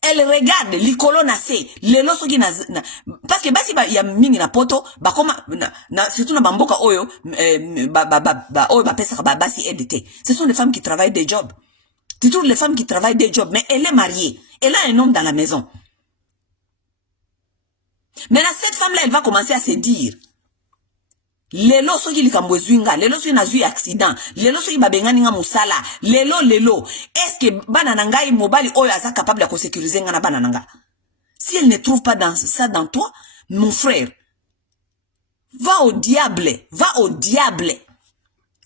Elle regarde likolo na se, lelo soki na parce que basi ya mingi na poto, ba koma surtout na bamboka oyo oyo ba pesa ba basi EDT. Ce sont des femmes qui travaillent des jobs. Tu trouves les femmes qui travaillent des jobs, mais elle est mariée. Elle a un homme dans la maison. Maintenant, cette femme-là, elle va commencer à se dire, lelo soki likambo zwinga, lelo soki na zui accident, lelo soki babengani nga musala, lelo, est-ce que bana nangai mobali oyo aza capable de sécuriser nga na bana nanga? Si elle ne trouve pas dans ça dans toi, mon frère, va au diable.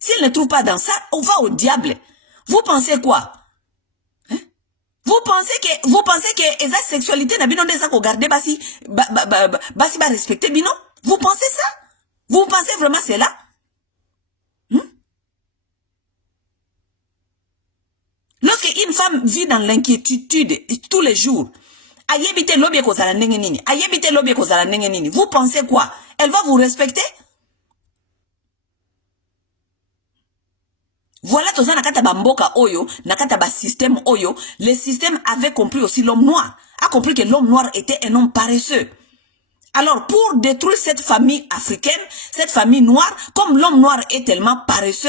Si elle ne trouve pas dans ça, on va au diable. Vous pensez quoi? Vous pensez que esa sexualité na bino ndeza ko garder basi ba respecter bino? Vous pensez ça? Vous pensez vraiment cela? Lorsque une femme vit dans l'inquiétude tous les jours, ayebite lobi kozala ndenge nini, vous pensez quoi? Elle va vous respecter? Voilà, toza nakata bamboka oyo, nakata ba système oyo, le système avait compris aussi l'homme noir, a compris que l'homme noir était un homme paresseux. Alors, pour détruire cette famille africaine, cette famille noire, comme l'homme noir est tellement paresseux,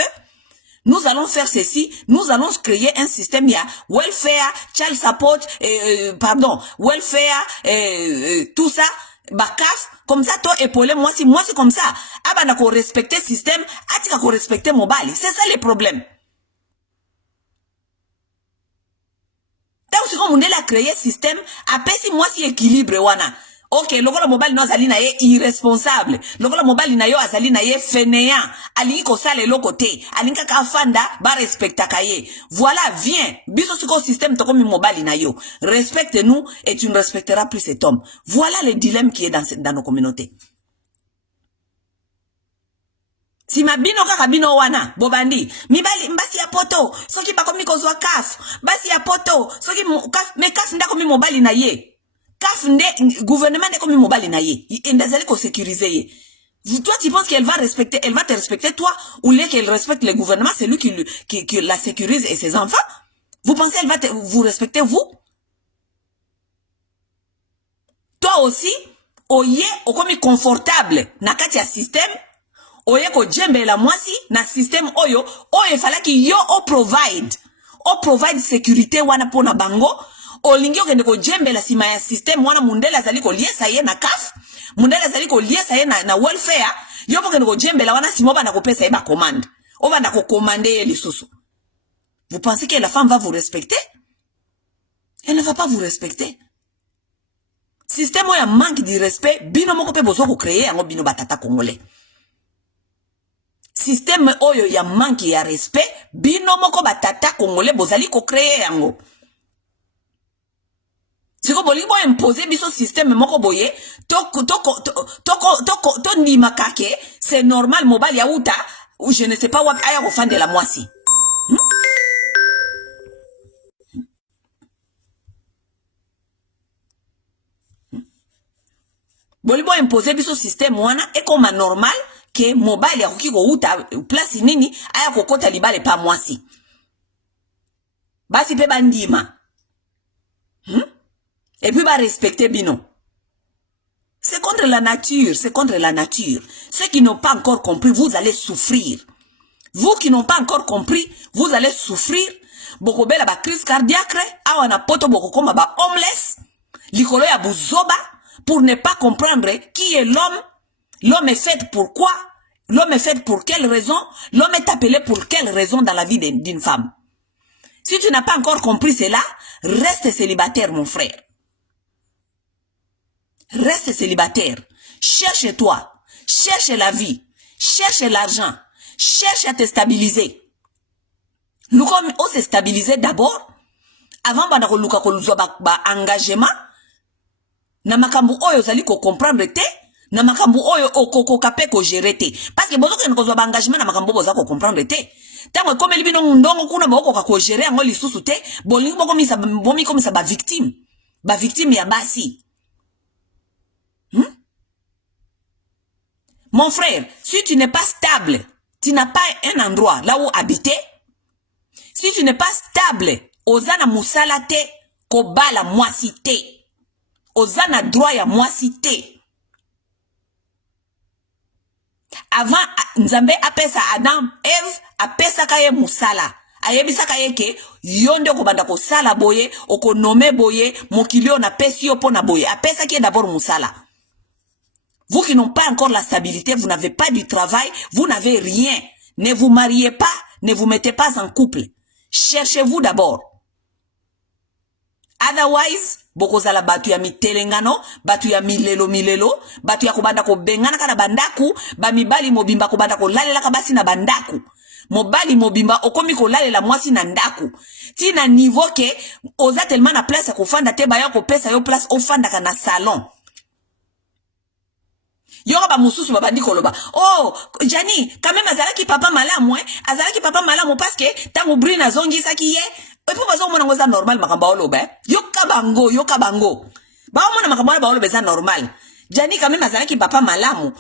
nous allons faire ceci, nous allons créer un système, il y a welfare, child support, welfare, tout ça, bakaf, comme ça, toi, épaulé, moi c'est comme ça. Abana ko respecter système, atika ko respecter mobile. C'est ça le problème. Tant que on a créé système, après si moi si équilibre, wana. Ok, lokola mobile no azali na ye irresponsable. Lokola mobile na yo azali na ye fainéant. Alingi ko sale lokote. Alingi ka fanda ba respecta kaye. Voilà, viens. Biso siko système to comme mobile na yo. Respecte-nous et tu ne respecteras plus cet homme. Voilà le dilemme qui est dans nos communautés. Si mabino kaka bino wana, bobandi, mibali mbasi ya poto, soki bakomi kozwa kaf, basi ya poto, soki me kaf ndako mi mobile na ye. Kaf nde gouvernement ne comme mobile na ye, ndazali ko sécuriser ye. Toi tu penses qu'elle va te respecter toi ou qu'elle respecte le gouvernement, c'est lui qui la sécurise et ses enfants? Vous pensez elle va vous respecter vous? Toi aussi, oye okomi confortable na kati ya système, oye ko djembe la mwasi na système oyo fala ki yo provide sécurité wana pona bango. Olingi okende ko djembe la sima ya système wana mundela zali ko liesa ye na kaf, mundela zali ko liesa ye na welfare, yo pokende ko djembe la wana simo bana ko pesa ye ba commande. O bana ko commander ye lisusu. Vous pensez que la femme va vous respecter? Elle ne va pas vous respecter. Système oya manque de respect, bino moko pe bozo ko créer yango bino batata congolais. Système oyo ya manque ya respect, bino moko batata congolais bozali ko créer yango. siko bolingi bo imposer biso système moko boye to ndima kake c'est normal mobile ya uta ou je ne sais pas wapi aya kofande la mwasi. Bolingi bo imposer biso système wana e koma normal que mobile ya koki ko uta place nini aya kokota libale pa mwasi. Basi pe bandima. Et puis va respecter bino. C'est contre la nature, c'est contre la nature. Ceux qui n'ont pas encore compris, vous allez souffrir. Vous qui n'ont pas encore compris, vous allez souffrir. Boko bela ba crise cardiaque, awana poto boko koma ba homeless, likolo ya buzoba, pour ne pas comprendre qui est l'homme. L'homme est fait pour quoi? L'homme est fait pour quelle raison? L'homme est appelé pour quelle raison dans la vie d'une femme? Si tu n'as pas encore compris cela, reste célibataire, mon frère. Reste célibataire. Cherche-toi. Cherche la vie. Cherche l'argent. Cherche à te stabiliser. Nous comme on se stabiliser d'abord. Avant bandako luka ko luzwa ba engagement. Na makambu oyo zali ko comprendre te. Na makambu oyo okoko kape ko gérer te. Parce que bozo ko nkozwa ba engagement na makambu bozo ko comprendre te. Tango comme libino ndongo kuna boko ko gérer ngo lisusu te. Bolingi boko misa bomi comme ça ba victime. Ba victime ya basi. Mon frère, si tu n'es pas stable, tu n'as pas un endroit là où habiter. Si tu n'es pas stable, ozana musala te, kobala mwasi te. Ozana droit ya mwasi te. Avant, Nzambe apesa Adam, Eve, apesa kaye musala. Ayebisa kaye ke, yonde kobanda ko sala boye, oko nome boye, mokilio na pesi yo pona boye. Apesa ki d'abord musala. Vous qui n'ont pas encore la stabilité, vous n'avez pas du travail, vous n'avez rien. Ne vous mariez pas, ne vous mettez pas en couple. Cherchez-vous d'abord. Otherwise, bokozala batu ya mitelengano, batu ya milelo, batu ya kubanda ko bengana kana bandaku, ba mibali mobimba kubanda ko lalela kabasi na bandaku. Mobali mobimba okomi ko lalela mwasi na ndaku. Ti na niveau ke oza tellement na place ko fanda te ba yo ko pesa yo place ofanda kana salon. Yoga ba mususu babandi koloba. Oh, Jani, quand même azalaki papa malamu, azalaki papa malamu parce que tango brina zongi saki ye. Et puis bazo mona ngoza normal makamba oloba. Yoka bango. Ba mona makamba ba oloba za normal. Jani quand même azalaki papa malamu,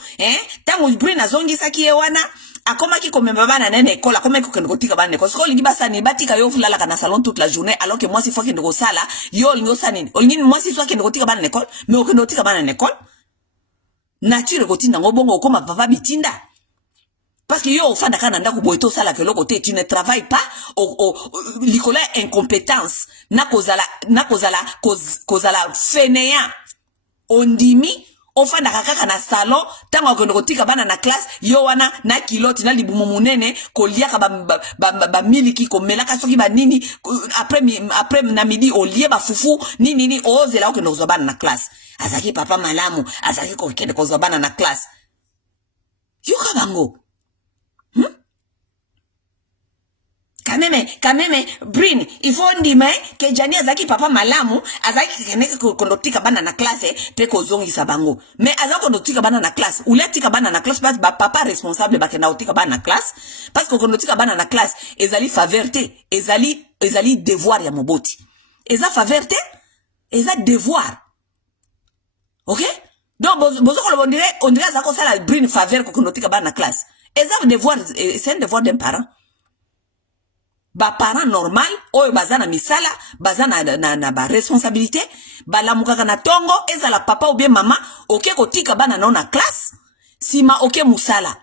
tango brina zongi saki ye wana. Akoma ki komemba bana nene école, akoma ki kende kotika bana école. Sko lingi basani batika yo fulala kana salon toute la journée alors que moi si fois kende ko sala, yo lingo sani. Olingi moi si soit kende kotika bana école, mais okende kotika bana école. Nature kotinda ngobongo koma papa bitinda. Parce que yo ofanda kana ndako boeto sala ke lokote tu ne travailles pas likola incompétence na kozala fainéant ondimi ofanda kaka na salon tango akende kotika bana na classe yo wana na kiloti na libumu munene koliaka ba miliki komelaka soki ba nini après na midi olie ba fufu nini ozela okende kozwa bana na classe. Azaki papa malamu, azaki kokende kozwa bana na classe. Yoka bango. Quand même, Brin, il faut ndime que Jani azaki papa malamu, azaki kende kondotika bana na classe, pe kozongi sa bango. Mais azaki kondotika bana na classe, uletika bana na classe, parce que papa responsable bakenda otika bana na classe, parce que kondotika bana na classe, ezali faverte, ezali devoir ya moboti. Eza faverte, eza devoir. Ok? Donc, bozo on dirait ça ça la brune faveur qu'on notique bas na classe. Et ça devoir, c'est un devoir d'un parent. Ba parent normal, oyo bazana misala, bazana na ba responsabilité, ba la mukaka na tongo, eza la papa ou bien maman, ok kotika bana na classe, sima ok musala.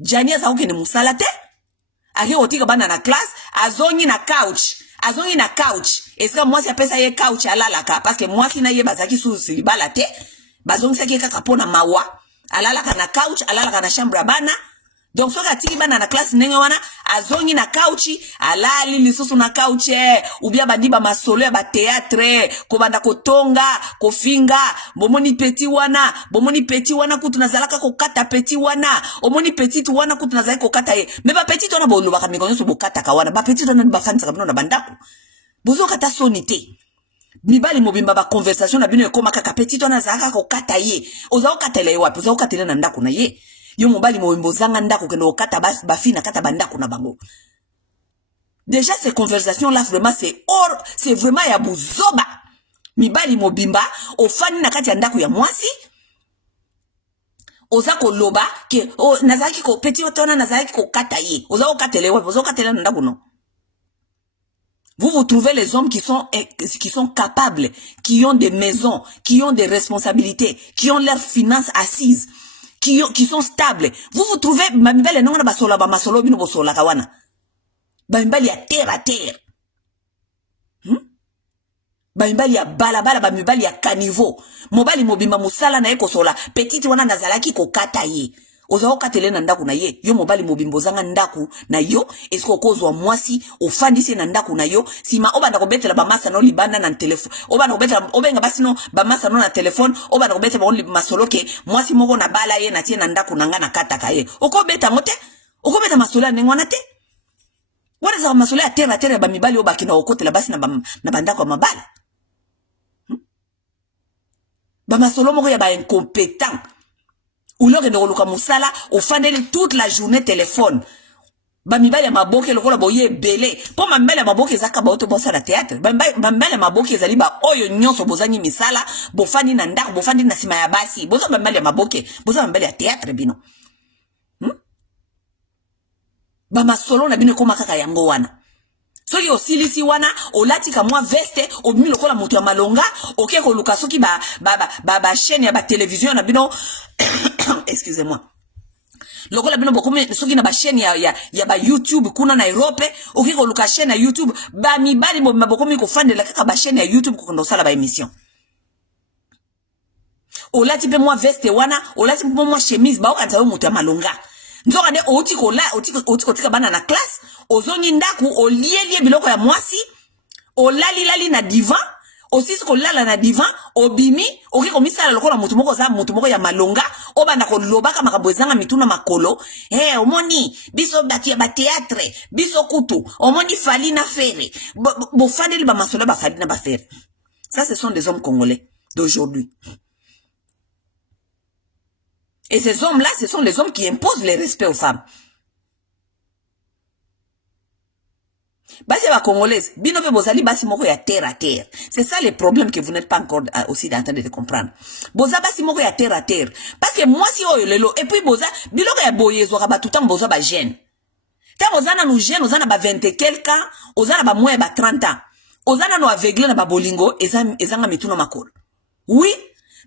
Jania za ok ne musala te, ake kotika bana na classe, azongi na couch. Azongi na couch. Est-ce que moi si appelle ça ye couch alalaka parce que moi si na ye bazaki sous silibala te bazongi saki kaka pona mawa alalaka na couch alalaka na chambre bana donc soka tiki bana na classe ndenge wana azongi na couch alali lisusu na couch ou bien bandi ba masolo ya ba théâtre ko banda kotonga ko finga bomoni petit wana kutu nazalaka ko kata petit wana omoni petit wana kutu nazalaka ko kata ye mais ba petit wana bolo baka mikonyo so bokata ka wana ba petit wana bakanisa kabino na bandako bozo kata sonité mibali mobimba ba conversation na bino ekoma kaka petit ona zaka ko kata ye ozao katela ye wapi ozao katela na ndako na ye yo mobali mobimbo zanga ndako kendo kata ba fina kata bandako na bango. Déjà ces conversations là vraiment c'est vraiment ya buzoba. Mibali mobimba ofani na kati ya ndako ya mwasi ozako loba ke nazaki ko petit otona nazaki ko kata ye ozao katela ye wapi ozao katela na ndako no. Vous trouvez les hommes qui sont capables, qui ont des maisons, qui ont des responsabilités, qui ont leurs finances assises, qui sont stables. Vous trouvez bamibali non na basola ba masolo bino bosola kawana. Bamibali ya terre à terre. Bamibali ya balabala bamibali ya caniveau. Mobali mobimba musala na eko sola petite wana nazalaki ko kata ye. Ozao katele na ndaku na ye yo mobali mobimbo zanga ndaku na yo esko kozwa mwasi ofandisi na ndaku na yo sima obanda ko betela ba masa no libanda na telefone obanda ko betela obenga basino ba masa no na telefone obanda ko betela ba masoloke mwasi moko na bala ye na tie na ndaku na nga na kataka ye okobeta mote okobeta masolo na ngwana te wana za masolo ya terre ba mibali obaki na okotela basi na bandako ya mabala ba masolo moko ya ba incompétent. Ou l'on ne reluka musala, ou fandeli toute la journée téléphone. Bamibali ya maboke lokola boye belé. Po mambele ya maboke zaka ba oto bosa na théâtre. Bamibali ya maboke zali ba oyo nyonso bozangi misala, bofandi na ndako, bofandi na sima ya basi. Boza bamibali ya maboke, boza bamibali ya théâtre bino. Bama solo na bino koma kaka yango wana. Soki osilisi wana olati ka mwa veste obimi lokola mutu ya malonga oke ko luka soki ba chaîne ya ba télévision na bino excusez-moi lokola bino bokomi soki na ba chaîne ya ba YouTube kuna na Europe oke ko luka chaîne ya YouTube ba mibali bokomi ko fandela kaka ba chaîne ya YouTube ko ndo sala ba émission olati pe mwa veste wana olati pe mwa chemise ba okanza yo mutu ya malonga nzoka de otika bana na classe ozongi ndaku olielie biloko ya mwasi olali na divan osisi ko lala na divan obimi oki komisala lokola mutu moko ya malonga obanda ko lobaka makambo ezanga mituna makolo omoni biso bati ba théâtre biso kutu omoni fali na fere bofandeli ba masola ba fali na ba fere. Ça ce sont des hommes congolais d'aujourd'hui. Et ces hommes-là, ce sont les hommes qui imposent le respect aux femmes. Basi ba congolaise, bino pe bozali basi moko ya terre à terre. C'est ça le problème que vous n'êtes pas encore aussi en train de comprendre. Boza basi moko ya terre à terre. Parce que moi si oyo lelo et puis boza biloko ya boyezo ka ba tout temps boza ba jeune. Ta boza na nou jeune, oza na ba 20 et quelques ans, oza na ba moins ba 30 ans. Oza na no aveugle na ba bolingo, ezanga mituna makolo. Oui,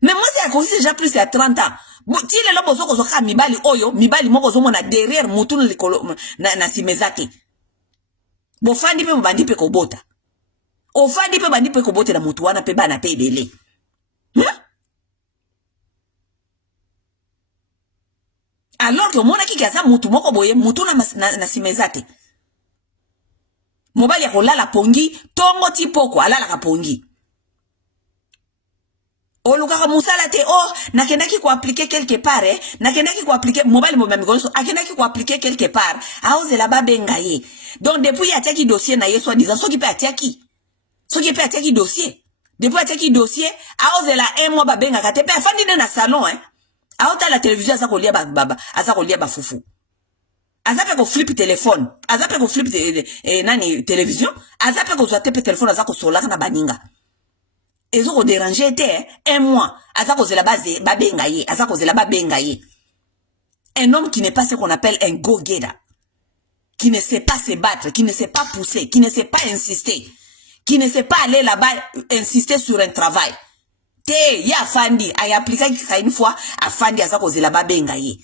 mais moi c'est à cause déjà plus à 30 ans. Ti lelo bozo ko zoka mibali oyo, mibali moko zo mona derrière mutuna likolo na simezaki. Bofandi pe bandi pe kobota. Ofandi pe bandi pe kobote na mutu wana pe bana pe ebele. Alors que mona ki kaza mutu moko boye mutu na simezate. Mobali ya kolala pongi, tongo ti poko alala ka pongi. Olukaka musala te nakendaki ko appliquer quelque part nakendaki ko appliquer mobile mobile akendaki ko appliquer quelque part aozela babenga ye. Donc depuis atiaki dossier na ye soit disant soki pe atiaki dossier depuis atiaki dossier aozela un mois babenga kate pe afandi na salon aota la télévision asa ko lia baba asa ko lia ba fufu asa pe ko flip téléphone asa pe ko flip nani télévision asa pe ko zoate pe téléphone asa ko solaka na baninga. Ezo ko déranger te un mois asa ko zela base babenga ye asa ko zela babenga ye. Un homme qui n'est pas ce qu'on appelle un go-getter, qui ne sait pas se battre, qui ne sait pas pousser, qui ne sait pas insister, qui ne sait pas aller là-bas insister sur un travail. Te ya fandi ay appliquer une fois afandi asa ko zela babenga ye.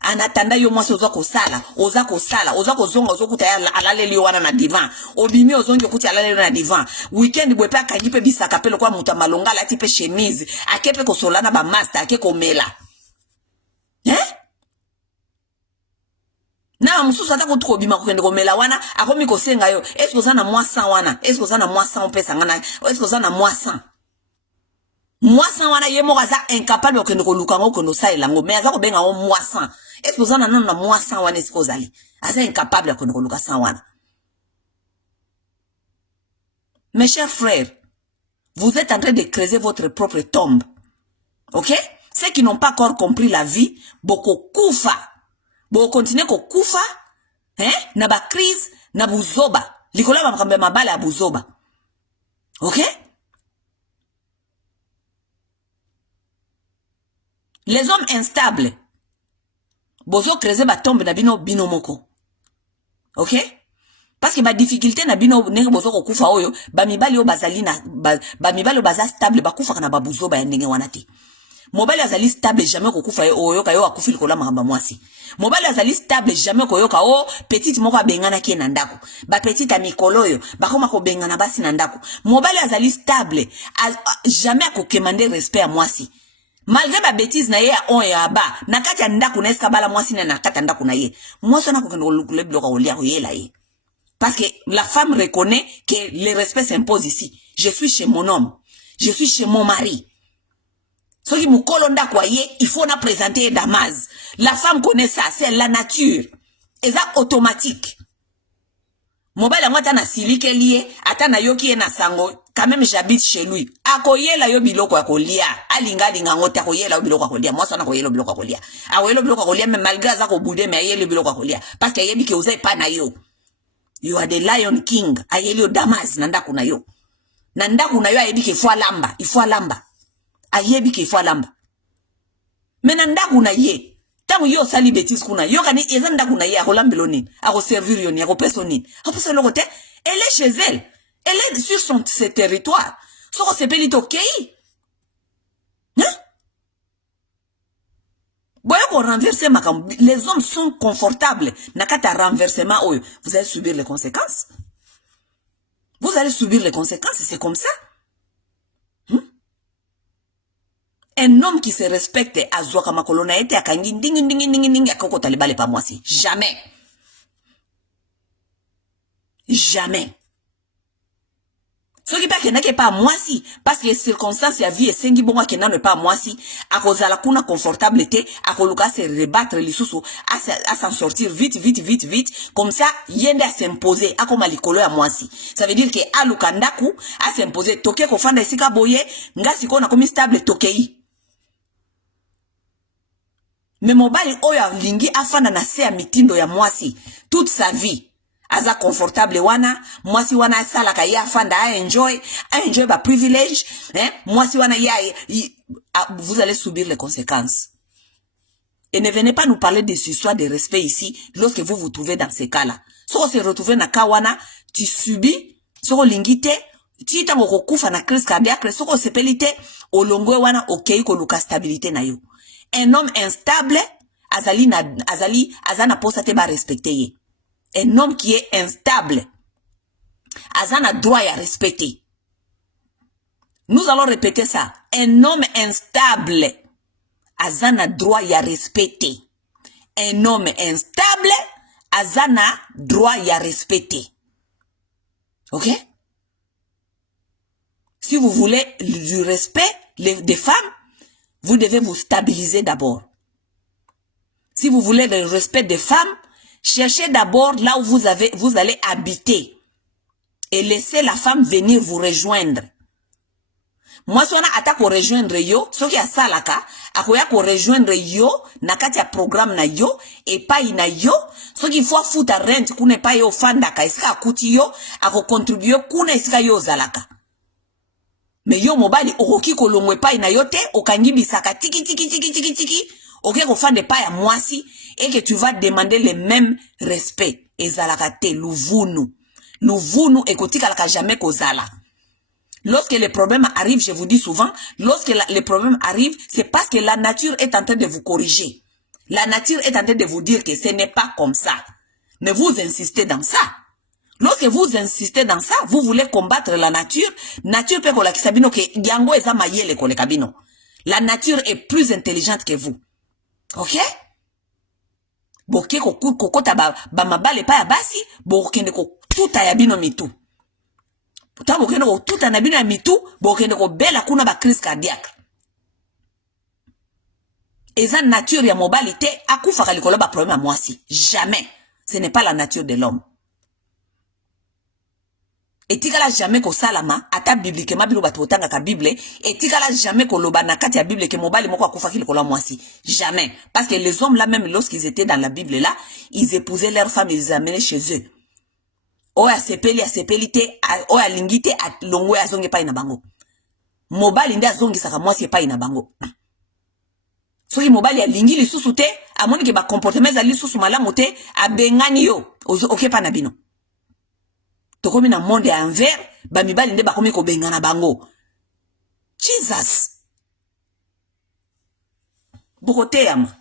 En attendant yo mwasi oza ko sala oza ko zonga ozo kuta alaleli wana na divan obimi ozongi okuti alaleli na divan weekend bwe pa kangi pe bisaka pe lokwa muta malonga la tipe chemise akepe ko solana ba master ake ko mela na mususu ata ko tuko bima ko kende ko mela wana akomi ko senga yo est-ce que ça na moi 100 wana est-ce que ça na moi 100 pesa ngana est-ce que ça na moi 100 moi 100 wana ye mo kaza incapable ko ndiko luka ngo ko no sa elango mais aza ko benga o moi 100. Est-ce que vous en avez un mois sans wana est-ce que vous allez? Assez incapable de connaître le sans wana. Mes chers frères, Vous êtes en train de creuser votre propre tombe. Ok? Ceux qui n'ont pas encore compris la vie, beaucoup koufa. Beaucoup continuer ko koufa, hein? Na ba crise, na buzoba. Likola ba mkambe mabala ya buzoba. Ok? Les hommes instables. Bozo creuser ba tombe na bino binomoko. Ok? Parce que ma difficulté na bino nenge bozo ko kufa oyo, ba mibali o bazali na ba mibali o baza stable ba kufa kana ba buzoba ya ndenge wanati. Mobali azali stable jamais ko kufa oyo kayo akufi likola makamba mwasi. Mobali azali stable jamais ko yoka o petite moko abengana ki na ndako. Ba petite amikolo yo bakoma ko bengana basi na ndako. Mobali azali stable jamais ko kemande respect à mwasi. Malgré ma bêtise na ye ya on ya ba na kati ya ndako na eska bala mwasi na kati ya ndako na ye. Mwasi na ko kendo lukule bloka olia ko ye la ye. Parce que la femme reconnaît que le respect s'impose ici. Je suis chez mon homme. Je suis chez mon mari. Ce qui me colonda quoi il faut na présenter Damas. La femme connaît ça, c'est la nature. Et ça automatique. Mobile à moi t'as na sili ke lié, atana yo ki na sango, quand même j'habite chez lui. Akoye la yo biloko akolia, alinga linga ngota akoye la yo biloko akolia. Moi ça na akoye lo biloko akolia. Akoye lo biloko akolia mais malgré ça ko boudé mais aye le biloko akolia parce que yebi ke osé pas na yo. You are the Lion King. Aye yo Damas nanda kuna yo. Nanda kuna yo ayebi ke fwa lamba, ifwa lamba. Ayebi ke fwa lamba. Mena ndaku na ye. Tangu yo sali bêtise kuna. Yo kani eza ndaku na ye akolambelo nini. Ako servir yo ni akopeso nini. Akopeso le côté. Elle est chez elle. Elle est sur ses territoires. Soko sepeli to kei. Hein? Boya ko renverser makambu. Les hommes sont confortables. Nakata renversement oyo. Vous allez subir les conséquences. Vous allez subir les conséquences. C'est comme ça. Un homme qui se respecte à Zouaka Makolona était à Kangi, ding, à Koko Talibale pas moi si. Jamais. Jamais. Ce qui pas que pas moi si, parce que les circonstances la vie et sengi bonga qui n'a pas moi si, à cause de la kuna confortable était, à coloca se rebattre les sous à s'en sortir vite, comme ça, yende à s'imposer, à comme alikolo à moi si. Ça veut dire que à lukandaku, à s'imposer, toke ko fanda sika boye, nga siko na komi stable tokei. Mais mobali oya lingi afana na se ya mitindo ya mwasi toute sa vie aza confortable wana mwasi wana sala ka ya afanda a enjoy ba privilege mwasi wana vous allez subir les conséquences. Et ne venez pas nous parler de ce histoire de respect ici lorsque vous vous trouvez dans ces cas-là. Si on se retrouve na kawana, tu subis, si on lingite, tu tango ko kufa na crise cardiaque, si on sepelite o longwe wana okei ko luka stabilité na yo. Un homme instable, azana posa te ba respecter. Un homme qui est instable, azana droit à respecter. Nous allons répéter ça. Un homme instable, azana droit à respecter. Un homme instable, azana droit à respecter. Ok? Si vous voulez du respect des femmes, vous devez vous stabiliser d'abord. Si vous voulez le respect des femmes, cherchez d'abord là où vous allez habiter. Et laissez la femme venir vous rejoindre. Moi, si on a attaqué rejoindre yo, ce qui a salaka, akoya ko rejoindre yo, nakati ya programme na yo, et pas ina yo, ce qui faut foutre rent, kune pa yo fandaka, iska akuti yo, ako contribuer kune iska yo zalaka. Mais yo mobali okoki kolongwe pa ina yo te okangi bisaka tiki oké ko fa de pa ya mwasi et que tu vas demander le même respect ezalaka te luvunu ekotika la jamais kozala. Lorsque les problèmes arrivent, je vous dis souvent, lorsque les problèmes arrivent, c'est parce que la nature est en train de vous corriger. La nature est en train de vous dire que ce n'est pas comme ça. Mais vous insistez dans ça. Lorsque vous insistez dans ça, vous voulez combattre la nature. Nature peut kola kisabino ke yango eza mayele kole kabino. La nature est plus intelligente que vous. Ok? Boke kokota ba mabale pa ya basi, bokende ko tuta ya bino mitu. Pourtant bokende ko tuta na bino ya mitu, bokende ko bela kuna ba crise cardiaque. Eza nature ya mobilité akufa likolo ba problème à mwasi. Jamais. Ce n'est pas la nature de l'homme. etikala jamais ko salama ata bibliquement bilo bato otanga ka Bible etikala jamais ko loba na kati ya Bible ke mobali moko akufa ki lokola mwasi jamais parce que les hommes là même lorsqu'ils étaient dans la Bible là ils épousaient leurs femmes et ils les amenaient chez eux oya sepeli te oya lingi te longo ya zonge pa ina bango mobali nde azongisaka mwasi epai na bango soki mobali alingi lisusu te amoni ke ba comportement ezali lisusu malamu te abengani yo okepa na bino tokomi na monde ya envers bamibali nde bakomi kobengana bango Jesus bokoteyama